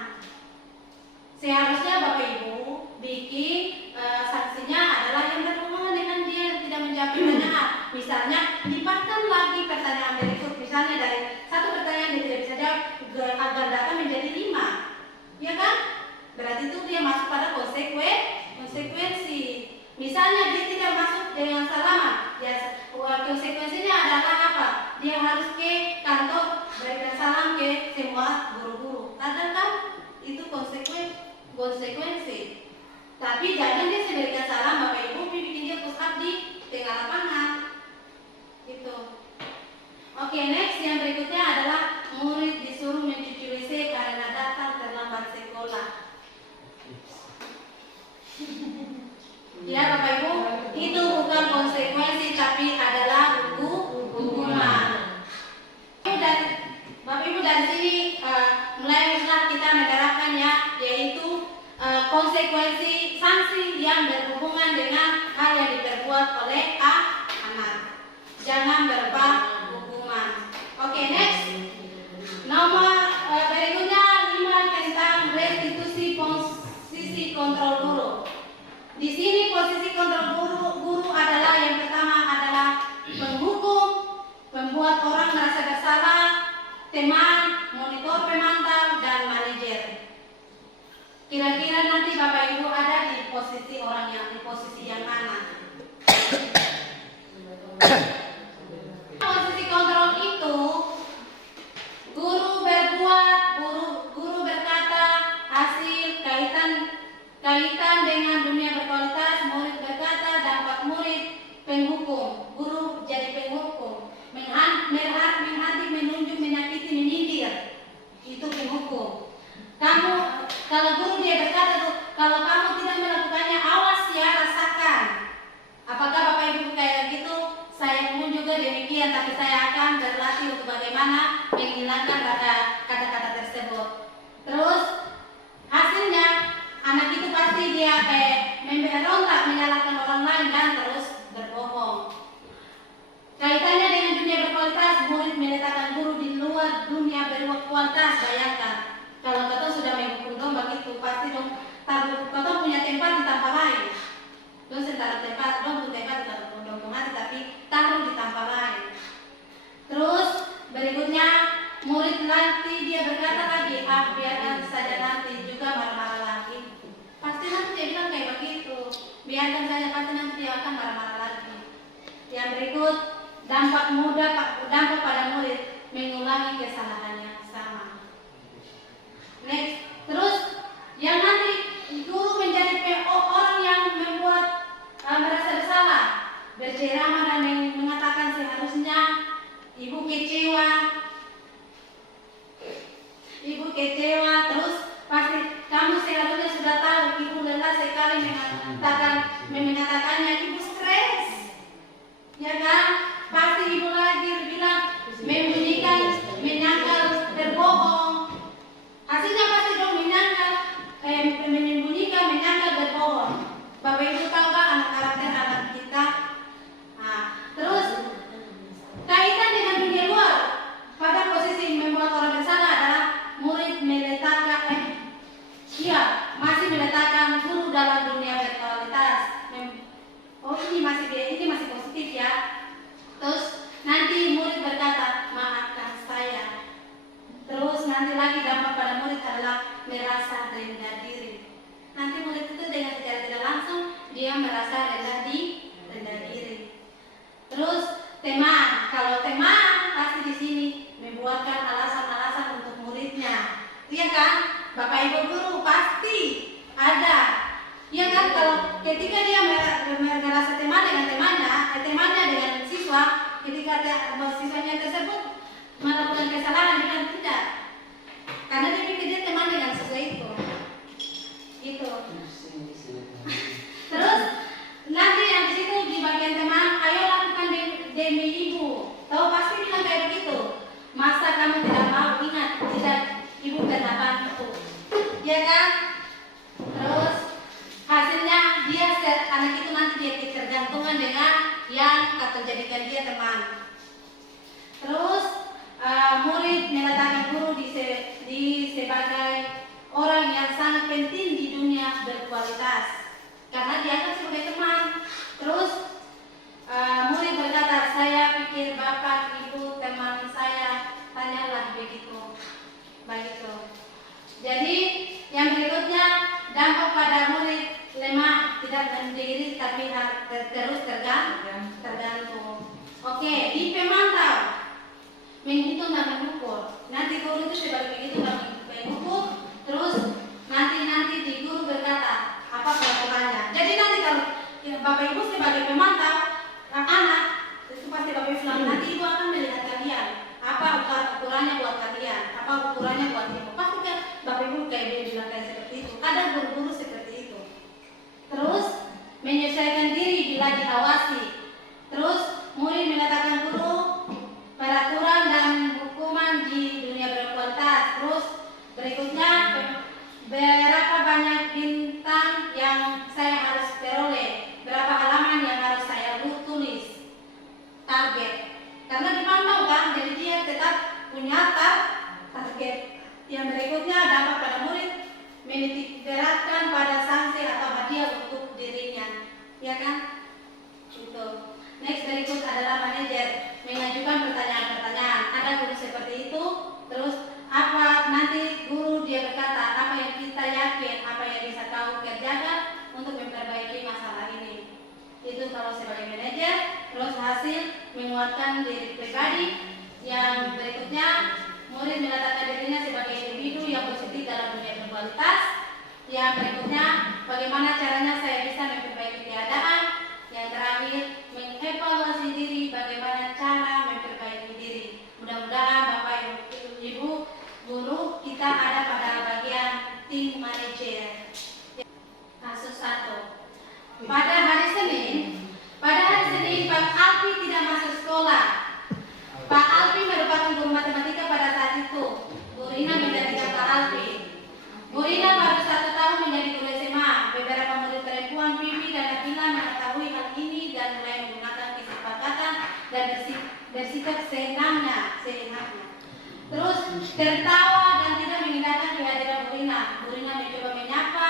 Seharusnya Bapak Ibu bikin sanksinya adalah yang berhubungan dengan dia yang tidak menjawab pertanyaan. Misalnya lipatkan lagi pertanyaan berikut, misalnya dari satu pertanyaan dia tidak bisa jawab agar datang menjadi 5, ya kan? Berarti itu dia masuk pada konsekuensi. Misalnya dia tidak masuk dengan salaman, ya konsekuensinya adalah apa? Dia harus ke kantor berikan salam ke semua guru-guru. Kadang kan itu konsekuensi. Tapi jangan dia memberikan salam Bapak Ibu bikin dia push up di tengah lapangan. Gitu. Oke, next yang berikutnya adalah murid disuruh mencuci WC karena datang terlambat sekolah. Ya Bapak Ibu, itu bukan tapi adalah hukuman. Dan Bapak Ibu dari sini mulailah kita menerapkan ya, yaitu konsekuensi sanksi yang berhubungan dengan hal yang diperbuat oleh anak. Jangan berupa hukuman. Oke, next. Nomor berikutnya 5 tentang restitusi posisi kontrol guru. Di sini posisi kontrol guru adalah yang pertama adalah penghukum, membuat orang merasa bersalah, teman, monitor pemantau, dan manajer. Kira-kira nanti Bapak Ibu ada di posisi orang yang di posisi yang mana? Posisi kontrol itu guru berbuat, guru berkata, hasil kaitan dengan dunia berkualitas, murid berkata, dampak murid, penghukum, guru jadi penghukum, menghati, menunjuk, menyakiti, menyindir, itu penghukum. Kamu, kalau guru dia berkata tuh, kalau kamu tidak melakukannya, awas ya, rasakan. Apakah Bapak Ibu kayak gitu? Saya pun juga demikian, tapi saya akan berlatih untuk bagaimana menghilangkan kata-kata tersebut. Terus hasilnya anak itu pasti dia memberontak, menyalahkan orang lain dan terus berbohong. Kaitannya dengan dunia berkualitas, murid meletakkan guru di luar dunia berkualitas. Bayangkan kalau kau sudah menghukum domba gitu, pasti dong kau punya tempat di tempat lain. Dong sentara tempat, dong punya tempat di tempat mati, tapi taruh di tempat lain. Terus berikutnya murid nanti dia berkata lagi, biarkan saja, nanti juga marah-marah lagi. Pasti nanti dia bilang kayak begitu, biarkan saja, pasti nanti dia akan marah-marah lagi. Yang berikut, dampak pada murid, mengulangi kesalahannya sama. Next, terus yang nanti guru menjadi orang yang membuat merasa bersalah, berceramah dan mengatakan seharusnya ibu kecewa, terus pasti kamu seharusnya sudah tahu, ibu lelah sekali mengatakannya, ibu stres, ya kan? Pasti ibu lagi bilang membunyikan, menyangkal, berbohong. Hasilnya pasti dong menyembunyikan, menyangkal, berbohong. Bapak Ibu tahu kan anak karakter anak kita? Nah, terus kaitan dengan dunia luar, pada posisi membuat orang bersalah adalah murid masih meletakkan guru dalam dunia berkualitas. Oh, ini masih positif ya. Terus nanti murid berkata, maafkan saya. Terus nanti lagi dampak pada murid adalah merasa rendah diri. Nanti murid itu dengan secara tidak langsung dia merasa rendah diri. Terus teman, kalau teman pasti di sini membuatkan alasan-alasan untuk muridnya, iya kan? Bapak Ibu guru pasti ada, iya kan? Kalau ketika dia merasa teman dengan temannya dengan siswa, ketika siswanya tersebut melakukan kesalahan, dia bilang tidak, karena dia pikir dia teman dengan siswa itu, gitu. Terus nanti yang di situ di bagian teman, ayo lakukan demi ibu. Tahu pasti bilang kayak begitu. Masa kamu tidak mau ingat tidak ibu pernah itu, ya kan? Terus hasilnya anak itu nanti dia ketergantungan dengan yang akan jadikan dia teman. Terus murid meletakkan guru sebagai orang yang sangat penting di dunia berkualitas, karena dia akan sebagai teman. Terus murid berkata, saya pikir bapak, ibu, teman saya, tanyalah begitu. Jadi yang berikutnya, dampak pada murid lemah, tidak berdiri tapi terus tergantung. Oke, di pemantau, menghitung dan mengukur. Nanti guru itu sebagai menghitung dan mengukur. Terus nanti di guru berkata apa peraturannya. Jadi nanti kalau Bapak Ibu sebagai pemantau anak, itu pasti Bapak Ibu bilang, nanti Ibu akan melihat kalian apa ukurannya buat kalian, apa ukurannya buat ibu. Pasti kan Bapak Ibu kayak dia bilang kayak seperti itu. Ada guru-guru seperti itu. Terus menyesuaikan diri bila diawasi. Terus Itu. Next berikut adalah manajer mengajukan pertanyaan-pertanyaan. Ada guru seperti itu. Terus apa nanti guru dia berkata apa yang kita yakin, apa yang bisa kau kerjakan untuk memperbaiki masalah ini. Itu kalau sebagai manajer. Terus hasil menguatkan diri pribadi. Yang berikutnya murid meletakkan dirinya sebagai individu yang positif dalam dunia berkualitas. Yang berikutnya bagaimana caranya saya bisa memperbaiki keadaan. Yang terakhir mengevaluasi diri, bagaimana cara memperbaiki diri. Mudah-mudahan Bapak Ibu guru kita ada pada bagian tim manajer. Kasus 1. Pada hari Senin Pak Alfi tidak masuk sekolah. Pak Alfi merupakan guru matematika pada saat itu. Bu Rina menggantikan Pak Alfi. Bu Rina baru 1 tahun menjadi guru SMA. Beberapa murid perempuan Pipi dan Nabila mengetahui hal ini dan mulai menggunakan kesepakatan dan bersikap seenaknya. Terus tertawa dan tidak mengindahkan kehadiran Bu Rina. Bu Rina mencoba menyapa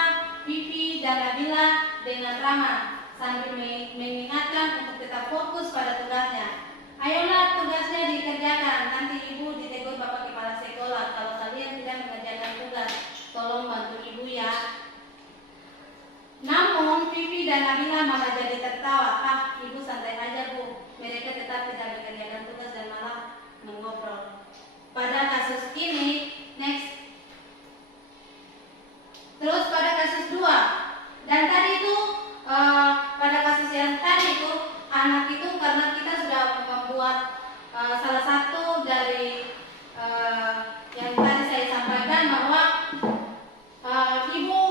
Pipi dan Nabila dengan ramah sambil mengingatkan untuk tetap fokus pada tugasnya. Ayolah tugasnya dikerjakan, nanti ibu ditegur Bapak Kepala Sekolah kalau kalian tidak mengerjakan tugas. Tolong bantu ibu ya. Namun Pipi dan Nabila malah jadi tertawa. Ah, ibu santai aja bu. Mereka tetap tidak mengerjakan tugas dan malah mengobrol. Pada kasus ini, next. Terus pada kasus 2. Dan tadi itu pada kasus yang tadi itu anak itu karena kita sudah membuat salah satu dari yang tadi saya sampaikan bahwa ibu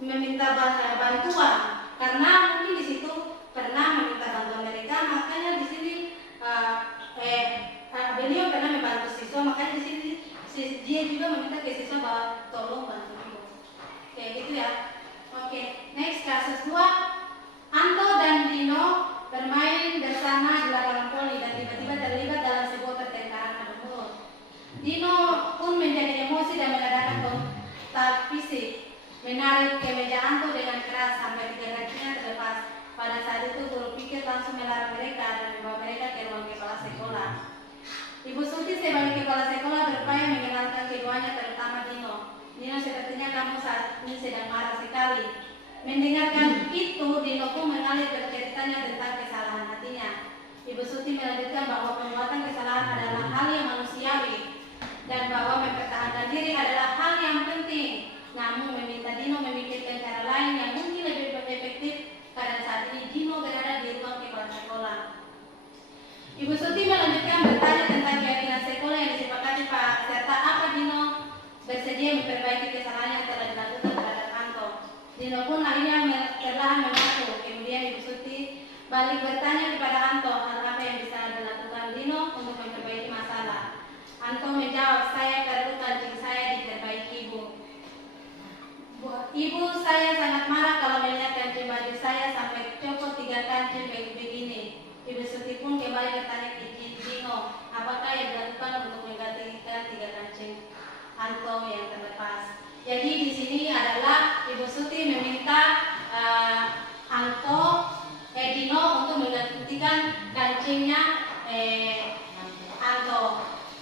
meminta bantuan karena mungkin di situ pernah meminta bantuan mereka, makanya di sini beliau pernah membantu siswa, makanya di sini dia juga meminta ke siswa bahwa tolong bantu ibu. Oke, gitu ya. Oke, next kasus 2. Anto dan Dino bermain bersama di lapangan voli dan tiba-tiba terlibat dalam sebuah pertengkaran adu mulut. Dino pun menjadi emosi dan mengadakan kontak fisik, menarik ke meja Anto dengan keras sampai 3 kakinya terlepas. Pada saat itu guru pikir langsung melarang mereka dan membawa mereka ke ruang kepala sekolah. Ibu Suti sebagai kepala sekolah berupaya mengenalkan keduanya, terutama Dino. Dino, sepertinya kamu saat ini sedang marah sekali. Mendengarkan itu, Dino pun mengalir berceritanya tentang kesalahan hatinya. Ibu Suti melanjutkan bahwa perbuatan kesalahan adalah hal yang manusiawi dan bahwa mempertahankan diri adalah hal yang penting. Namun meminta Dino memikirkan cara lain yang mungkin lebih efektif karena saat ini Dino berada di ruang kepala sekolah. Ibu Suti melanjutkan bertanya tentang keyakinan sekolah yang disepakati Pak, serta apa Dino bersedia memperbaiki kesalahan yang telah dilakukan terhadap Anto. Dino pun akhirnya perlahan mengaku. Kemudian Ibu Suti balik bertanya kepada Anto hal apa yang bisa dilakukan Dino untuk memperbaiki masalah. Anto menjawab, saya perlu kancing saya diperbaiki Bu. Ibu, saya sangat marah kalau melihat kancing baju saya sampai copot 3 kancing begini. Ibu Suti pun kembali bertanya ke Dino, apakah yang dilakukan untuk menggantikan 3 kancing Anto yang terlepas. Jadi di sini adalah Ibu Suti meminta Dino untuk menggantikan kancingnya Anto.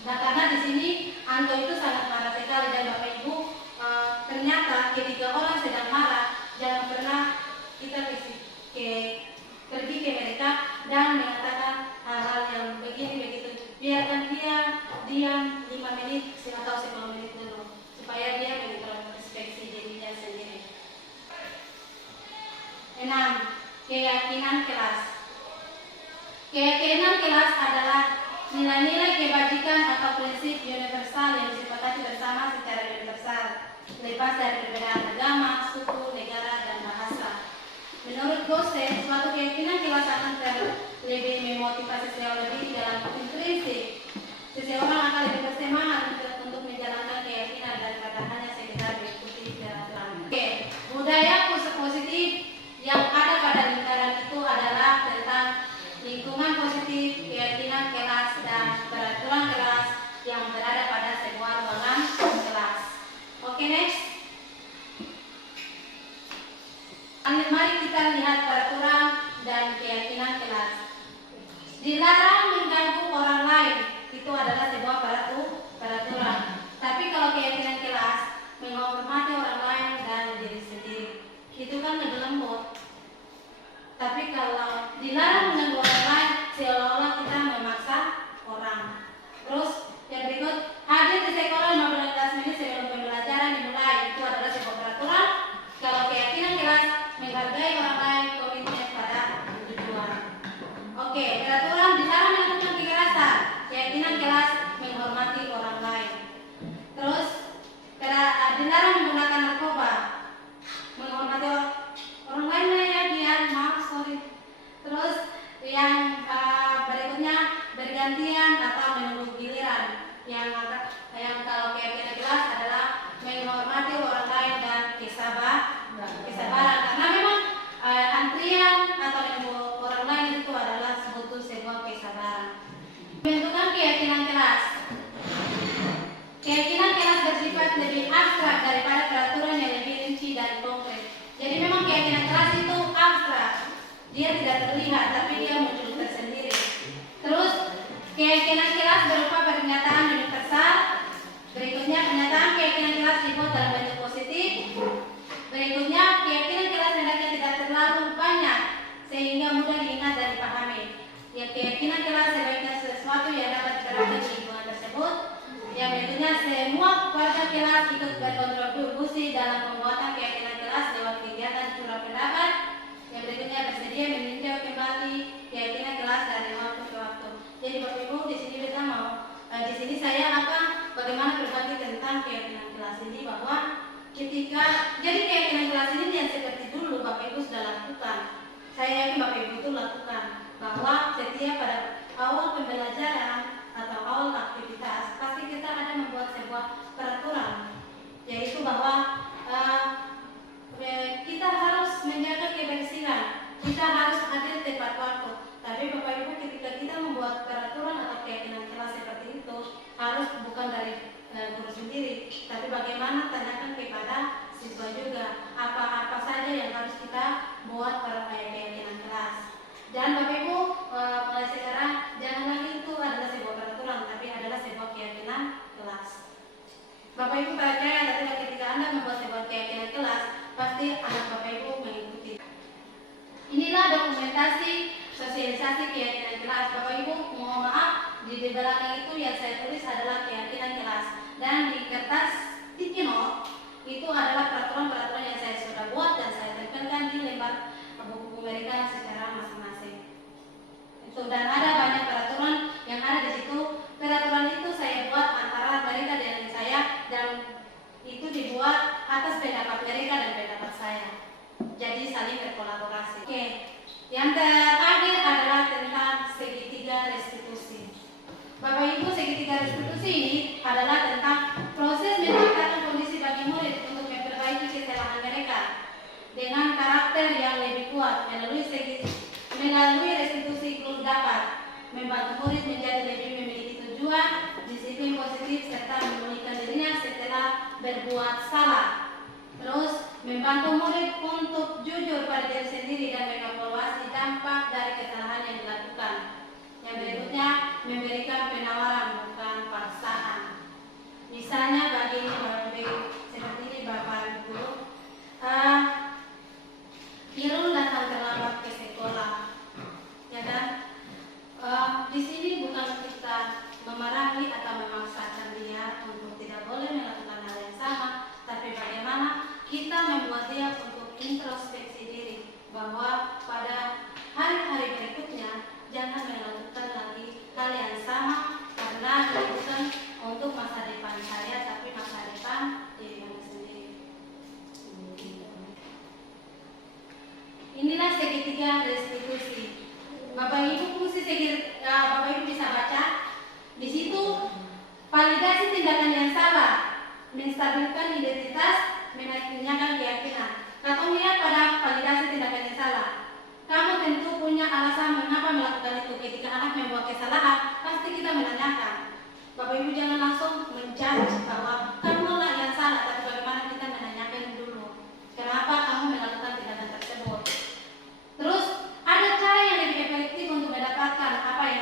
Nah, karena di sini Anto itu sangat marah sekali dan Bapak Ibu ternyata ketika orang sedang marah jangan pernah kita pergi ke mereka dan mengatakan hal-hal yang begini begitu. Biarkan dia diam 5 menit atau 10 menit dulu supaya dia mengintrospeksi dirinya sendiri. 6. Keyakinan kelas. Keyakinan kelas adalah nilai-nilai kebajikan atau prinsip universal yang disepakati bersama secara universal, lepas dari perbedaan agama, suku, negara, dan bahasa. Menurut Gose, suatu keyakinan kelas akan lebih memotivasi seseorang lebih dalam intrinsik. Seseorang akan lebih bersemangat untuk menjalankan keyakinan daripada hanya sekedar mengikuti peraturan. Budaya positif yang ada pada lingkaran itu adalah tentang lingkungan positif, keyakinan kelas, dan peraturan kelas yang berada pada sebuah ruangan kelas. Oke, next. Mari kita lihat peraturan dan keyakinan Dilarang mengganggu orang lain, itu adalah sebuah peraturan. Tapi kalau keyakinan kelas menghormati orang lain dan diri sendiri, itu kan lebih lembut. Tapi kalau dilarang mengganggu orang lain, seolah-olah kita memaksa orang. Terus yang berikut, hadir di sekolah 15 menit sebelum pembelajaran dimulai, itu adalah sebuah peraturan. Kalau keyakinan kelas menghargai orang lain, komitmen pada tujuan. Oke, peraturan dilarang melakukan kekerasan, keyakinan kelas menghormati orang lain. Terus dilarang menggunakan narkoba, menghormati orang lain ya dia, maaf sorry. Terus yang berikutnya bergantian atau menunggu giliran. Yang kalau keyakinan kelas adalah menghormati orang lain dan kesabaran. Karena memang antrian atau menunggu orang lain itu adalah sebuah kesabaran. Bentukan keyakinan kelas. Keyakinan kelas bersifat lebih abstrak daripada peraturan yang lebih rinci dan konkret. Jadi memang keyakinan kelas itu abstrak, dia tidak terlihat tapi dia muncul tersendiri. Terus keyakinan kelas berupa pernyataan universal. Berikutnya pernyataan keyakinan kelas dibuat dalam bentuk positif. Berikutnya keyakinan kelas hendaknya tidak terlalu banyak sehingga mudah diingat dan dipahami. Ya, keyakinan kelas sebaiknya sesuatu yang dapat diterapkan di lingkungan tersebut. Yang berikutnya semua warga kelas ikut berkontribusi dalam pembuatan keyakinan kelas lewat kegiatan curah pendapat. Yang berikutnya bersedia meninjau kembali keyakinan kelas dari waktu ke waktu. Jadi Bapak Ibu di sini kita mau di sini saya akan bagaimana berbagi tentang keyakinan kelas ini, bahwa ketika jadi keyakinan kelas ini yang seperti dulu Bapak Ibu sudah lakukan. Saya yakin Bapak Ibu itu lakukan bahwa setiap pada awal pembelajaran atau awal aktivitas pasti kita ada membuat sebuah peraturan, yaitu bahwa kita harus menjaga kebersihan, kita harus hadir tepat waktu. Tapi Bapak Ibu ketika kita membuat peraturan atau keyakinan kelas seperti itu harus bukan dari guru sendiri, tapi bagaimana tanyakan kepada siswa juga apa-apa saja yang harus kita buat pada keyakinan kelas. Dan Bapak Ibu mulai sekarang jangan lagi itu adalah sebuah peraturan, tapi adalah sebuah keyakinan kelas. Bapak Ibu percaya ketika Anda membuat sebuah keyakinan kelas, pasti anak Bapak Ibu mengikuti. Inilah dokumentasi sosialisasi keyakinan kelas. Bapak Ibu mohon maaf, di belakang itu yang saya tulis adalah keyakinan kelas, dan di kertas sticky note itu adalah peraturan-peraturan yang saya sudah buat dan saya tempelkan di lembar buku mereka secara masing-masing. Itu, dan ada banyak peraturan yang ada di situ. Peraturan itu saya buat antara mereka dengan saya, dan itu dibuat atas pendapat mereka dan pendapat saya. Jadi saling berkolaborasi. Oke. Yang terakhir adalah tentang segitiga restitusi. Bapak Ibu, segitiga restitusi ini adalah tentang proses menciptakan kondisi bagi murid untuk memperbaiki kesalahan mereka dengan karakter yang lebih kuat. Melalui restitusi guru dapat membantu murid menjadi lebih memiliki tujuan, disiplin positif, serta memulihkan dirinya setelah berbuat salah. Terus membantu murid untuk jujur pada diri sendiri dan mengevaluasi dampak dari kesalahan yang dilakukan. Yang berikutnya memberikan penawaran bukan paksaan. Misalnya bagi seperti ini Bapak Ibu, Irul datang terlambat ke sekolah, ya kan? Di sini bukan kita memarahi atau memaksakan dia untuk tidak boleh melakukan hal yang sama, tapi bagaimana kita membuat dia untuk introspeksi diri bahwa pada hari-hari berikutnya jangan melakukan lagi hal yang sama, karena itu bukan untuk masa depan saya tapi masa depan diri sendiri. Inilah segitiga restitusi. Bapak Ibu Bapak Ibu bisa baca di situ validasi tindakan yang salah, menstabilkan identitas, menanyakan keyakinan. Kamu lihat pada validasi tindakan yang salah. Kamu tentu punya alasan mengapa melakukan itu. Ketika anak membuat kesalahan, pasti kita menanyakan. Bapak Ibu jangan langsung menjudge bahwa kamulah yang salah, tapi bagaimana kita menanyakan dulu. Kenapa kamu melakukan tindakan tersebut? Terus ada cara yang lebih efektif untuk mendapatkan apa yang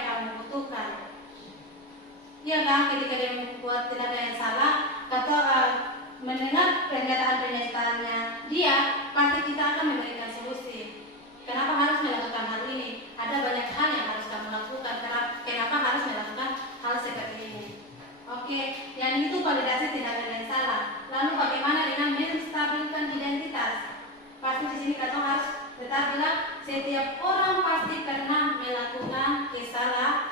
berbuat tindakan yang salah atau mendengar pernyataan-pernyataannya dia, pasti kita akan memberikan solusi. Kenapa harus melakukan hal ini? Ada banyak hal yang harus kamu lakukan. Kenapa harus melakukan hal seperti ini? Oke, yang itu validasi tindakan yang salah. Lalu bagaimana dengan menstabilkan identitas? Pasti di sini kita harus tetap bilang setiap orang pasti pernah melakukan kesalahan.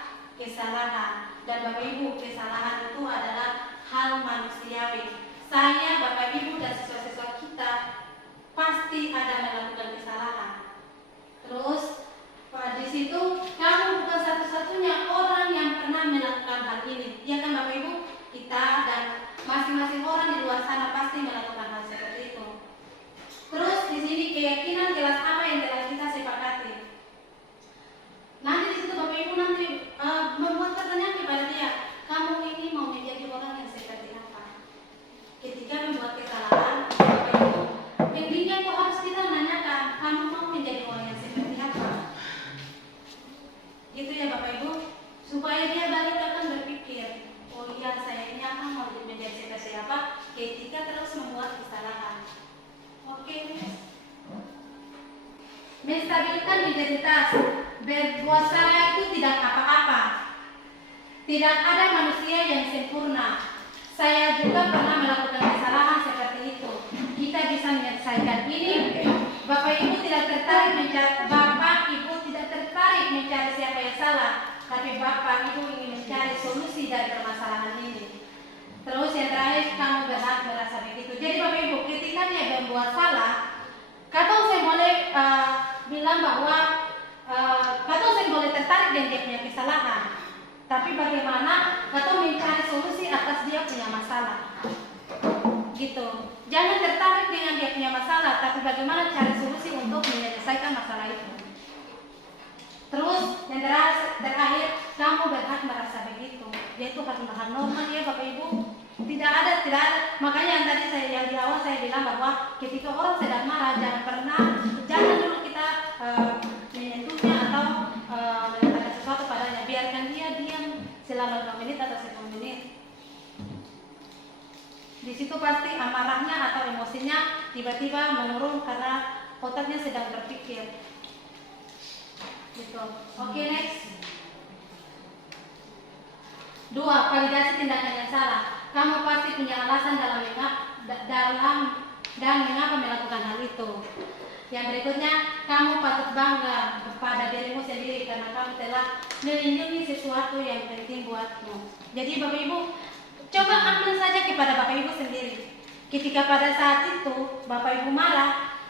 Dan Bapak Ibu, kesalahan itu adalah hal manusiawi. Saya, Bapak Ibu, dan siswa-siswa kita pasti ada melakukan kesalahan. Terus di situ kamu bukan satu-satunya orang yang pernah melakukan hal ini. Ya kan Bapak Ibu? Kita dan masing-masing orang di luar sana pasti melakukan hal seperti itu. Terus di sini keyakinan jelas apa yang telah kita sepakati. Nanti di situ Bapak Ibu nanti membuat pertanyaan kepada dia, kamu ini mau menjadi orang yang seperti apa? Ketika membuat kesalahan, Bapak Ibu, intinya itu harus kita nanyakan, kamu mau menjadi orang yang seperti apa? Gitu ya Bapak Ibu, supaya dia balik akan berpikir, oh iya saya ini akan mau menjadi seperti apa ketika terus membuat kesalahan. Oke. Menstabilkan identitas. Berbuat salah itu tidak apa-apa. Tidak ada manusia yang sempurna. Saya juga pernah melakukan kesalahan seperti itu. Kita bisa menyelesaikan ini. Bapak Ibu tidak tertarik mencari siapa yang salah, tapi Bapak Ibu ingin mencari solusi dari permasalahan ini. Terus yang terakhir, kamu berhak merasa begitu. Jadi Bapak Ibu, ketika dia membuat salah, katong saya boleh bilang bahwa katong saya boleh tertarik dengan dia punya kesalahan. Tapi bagaimana katong mencari solusi atas dia punya masalah. Gitu. Jangan tertarik dengan dia punya masalah, tapi bagaimana cari solusi untuk menyelesaikan masalah itu. Terus yang terakhir, kamu berhak merasa begitu. Yaitu hal normal ya Bapak Ibu. Tidak ada. Makanya yang tadi yang di awal saya bilang bahwa ketika orang sedang marah, jangan dulu kita menyentuhnya atau mengatakan sesuatu padanya. Biarkan dia diam selama 5 menit atau 10 menit. Di situ pasti amarahnya atau emosinya tiba-tiba menurun karena otaknya sedang berpikir. Gitu. Oke, next. 2. Validasi tindakan yang salah. Kamu pasti punya alasan dan mengapa melakukan hal itu. Yang berikutnya, kamu patut bangga kepada dirimu sendiri karena kamu telah melindungi sesuatu yang penting buatmu. Jadi Bapak Ibu, coba ambil saja kepada Bapak Ibu sendiri. Ketika pada saat itu Bapak Ibu marah,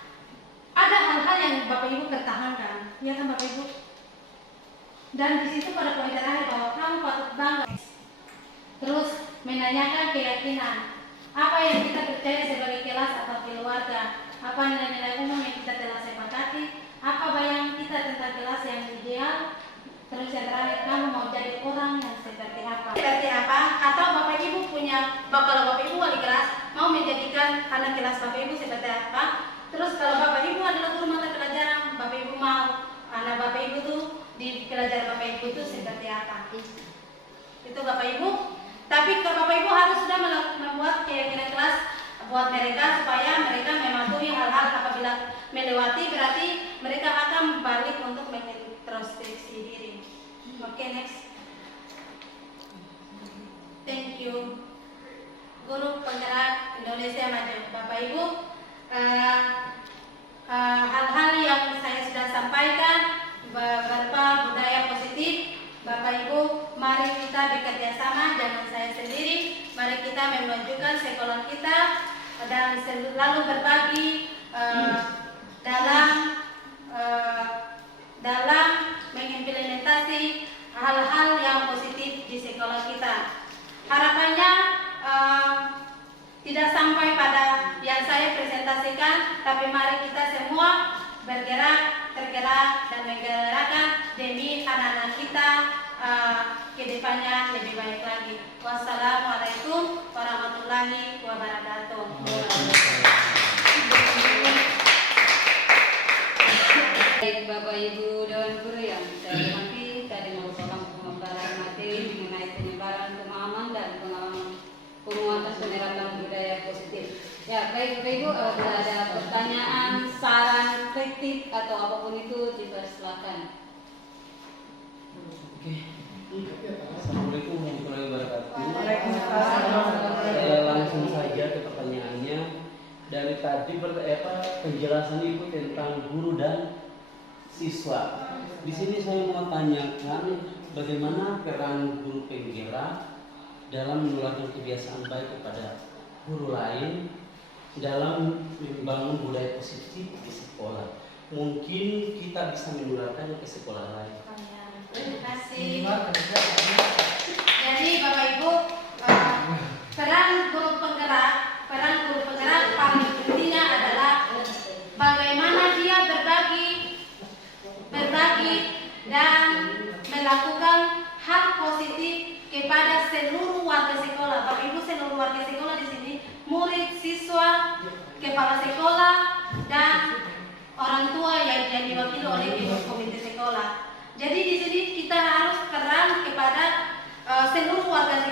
ada hal-hal yang Bapak Ibu pertahankan, ya kan Bapak Ibu? Dan di situ pada poin terakhir bahwa kamu patut bangga. Terus menanyakan keyakinan, apa yang kita percaya sebagai kelas atau keluarga, apa nilai-nilai umum yang kita telah sepakati, apa bayangan kita tentang kelas yang ideal. Terus yang terakhir, kamu mau jadi orang yang seperti apa? Seperti apa? Atau Bapak Ibu kalau Bapak Ibu wali kelas mau menjadikan anak kelas Bapak Ibu seperti apa? Terus kalau Bapak Ibu adalah guru mata pelajaran, Bapak Ibu mau anak Bapak Ibu tuh di pelajaran Bapak Ibu itu seperti apa? Itu Bapak Ibu. Tapi kalau Bapak Ibu harus sudah membuat keyakinan kelas buat mereka supaya mereka mematuhi hal-hal apabila melewati berarti mereka akan balik untuk mengintrospeksi diri. Oke, next. Thank you. Guru Penggerak Indonesia Maju. Bapak Ibu, hal-hal yang saya sudah sampaikan berupa budaya positif. Bapak Ibu, mari kita bekerja sama, jangan saya sendiri. Mari kita memajukan sekolah kita dan selalu berbagi dalam mengimplementasi hal-hal yang positif di sekolah kita. Harapannya tidak sampai pada yang saya presentasikan, tapi mari kita semua tergerak dan menggerakkan demi anak-anak kita ke depannya lebih baik lagi. Wassalamualaikum warahmatullahi wabarakatuh. Baik Bapak Ibu Dewan Guru yang saya hormati, tadi merupakan pemaparan materi mengenai penyebaran pemahaman dan pengalaman Baik Bapak Ibu, apabila ada pertanyaan, saran, kritik atau apapun itu dipersilakan. Oke. Assalamualaikum warahmatullahi wabarakatuh. Waalaikumsalam. Saya langsung saja ke pertanyaannya. Dari tadi penjelasan Ibu tentang guru dan siswa. Di sini saya mau tanyakan bagaimana peran guru penggerak dalam menularkan kebiasaan baik kepada guru lain dalam membangun budaya positif di sekolah. Mungkin kita bisa menularkan ke sekolah lain. Terima kasih. Jadi Bapak Ibu, peran guru penggerak paling pentingnya adalah bagaimana dia berbagi dan melakukan hal positif kepada seluruh warga sekolah. Bapak Ibu, seluruh warga sekolah di sini, murid, siswa, kepala sekolah, dan orang tua yang diwakili oleh komite sekolah. Jadi di sini kita harus peran kepada seluruh warga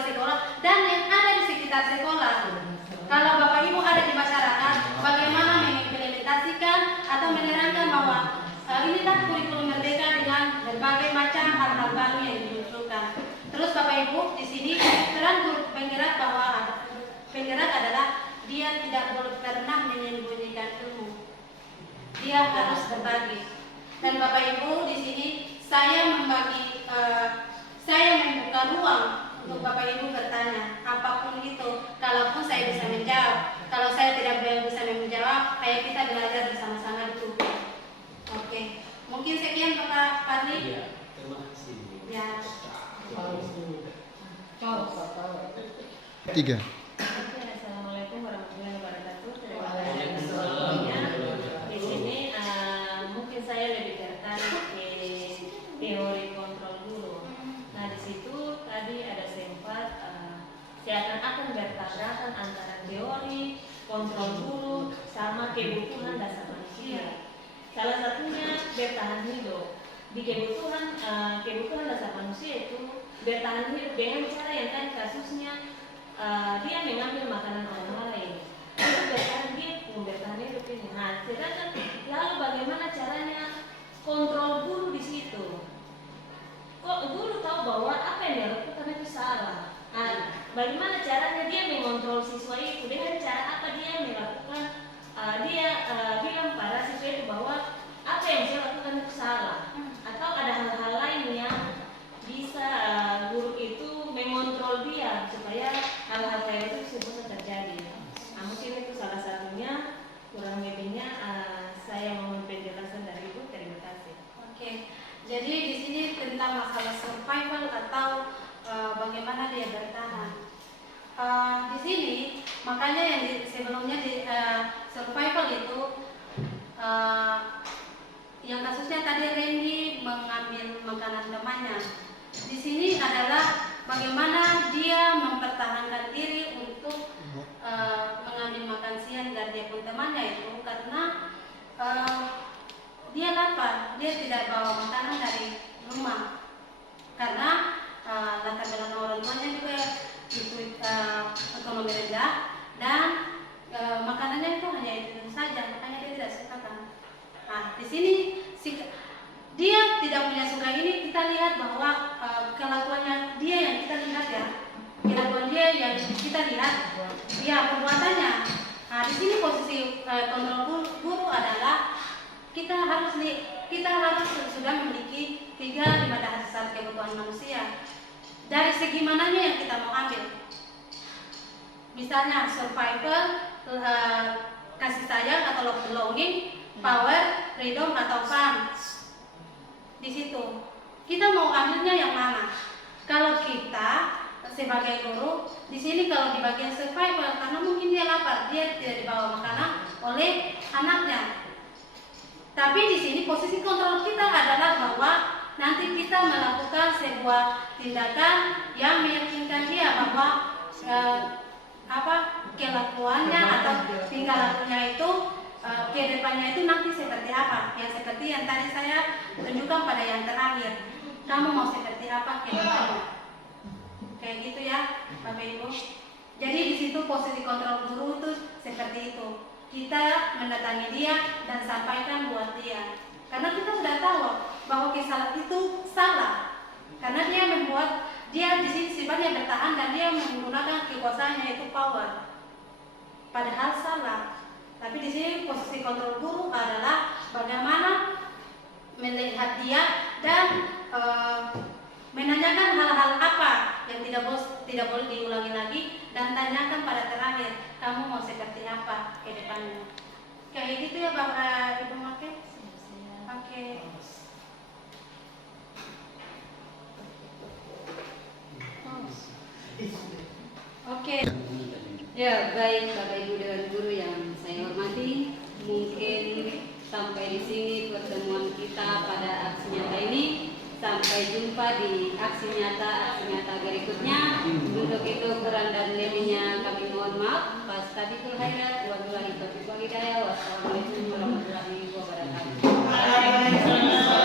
sekolah dan yang ada di sekitar sekolah. Kalau Bapak Ibu ada di masyarakat, bagaimana mengimplementasikan atau menerangkan bahwa inilah kurikulum merdeka dengan berbagai macam hal-hal baru yang dimunculkan. Terus Bapak Ibu di sini peran guru penggerak penggerak adalah dia tidak boleh pernah menyembunyikan ilmu. Dia harus berbagi. Dan Bapak Ibu di sini saya membuka ruang untuk Bapak Ibu bertanya apapun itu. Kalaupun saya bisa menjawab, kalau saya tidak bisa menjawab, ayo kita belajar bersama-sama dulu. Oke, mungkin sekian Bapak Fadli. Iya, terima kasih. Ya. Tiga. Assalamualaikum warahmatullahi wabarakatuh. Terima kasih atas waktunya. Di sini mungkin saya lebih tertarik ke teori kontrol guru. Nah di situ tadi ada sempat seakan-akan bertabrakan antara teori kontrol guru sama kebutuhan dasar manusia. Salah satunya bertahan hidup. Di kebutuhan dasar manusia itu bertahan hidup dengan cara yang tadi kasusnya dia mengambil makanan orang lain. Itu bertahan hidup ini. Nah, sedangkan lalu bagaimana caranya kontrol guru di situ? Kok guru tahu bahwa apa yang dia lakukan itu salah? Bagaimana caranya dia mengontrol siswa itu? Dengan cara apa dia melakukan? Dia bilang pada siswa itu bahwa apa yang saya lakukan itu salah, atau ada hal-hal lain yang bisa guru itu mengontrol dia supaya hal-hal kayak itu bisa terjadi. Mungkin itu salah satunya, kurang lebihnya saya mohon penjelasan dari Ibu. Terima kasih. Oke. Jadi di sini tentang masalah survival atau bagaimana dia bertahan. Di sini makanya yang sebelumnya di survival itu yang kasusnya tadi Randy mengambil makanan temannya. Di sini adalah bagaimana dia mempertahankan diri untuk mengambil makan siang dari dia pun temannya itu karena dia lapar, dia tidak bawa makanan dari rumah karena latar belakang orang tuanya juga itu ekonomi rendah dan makanannya itu hanya itu saja, makanya dia tidak suka kan. Nah di sini dia tidak punya suka ini, kita lihat bahwa kelakuannya dia yang kita lihat ya, kelakuan dia yang kita lihat, ya perbuatannya. Nah di sini posisi kontrol guru adalah kita harus sudah memiliki 3-5 dasar kebutuhan manusia. Dari segi mananya yang kita mau ambil? Misalnya survival, kasih sayang atau belonging, power, freedom atau fun. Di situ kita mau ambilnya yang mana? Kalau kita sebagai guru di sini kalau di bagian survival karena mungkin dia lapar, dia tidak dibawa makanan oleh anaknya. Tapi di sini posisi kontrol kita adalah bahwa nanti kita melakukan sebuah tindakan yang meyakinkan dia bahwa kelakuannya atau tingkah lakunya itu ke depannya itu nanti seperti apa? Yang seperti yang tadi saya tunjukkan pada yang terakhir. Kamu mau seperti apa ke depannya? Kayak gitu ya, Bapak Ibu. Jadi di situ posisi kontrol guru itu seperti itu. Kita mendatangi dia dan sampaikan buat dia. Karena kita sudah tahu bahwa kesalahan itu salah. Karena dia di sini sifatnya bertahan dan dia menggunakan kekuasaannya itu power. Padahal salah. Tapi di sini posisi kontrol guru adalah bagaimana melihat dia dan menanyakan hal-hal apa yang tidak boleh diulangi lagi dan tanyakan pada terakhir kamu mau seperti apa ke depannya. Kayak gitu ya Bapak Ibu Make? Oke. Oke. Ya, baik Bapak Ibu dan guru yang saya hormati, mungkin sampai di sini pertemuan kita pada aksi nyata ini. Sampai jumpa di aksi nyata berikutnya. Untuk itu kurang dan lebihnya kami mohon maaf. Fastabiqul khairat wa billahi taufiq wal hidayah. Wassalamualaikum warahmatullahi wabarakatuh.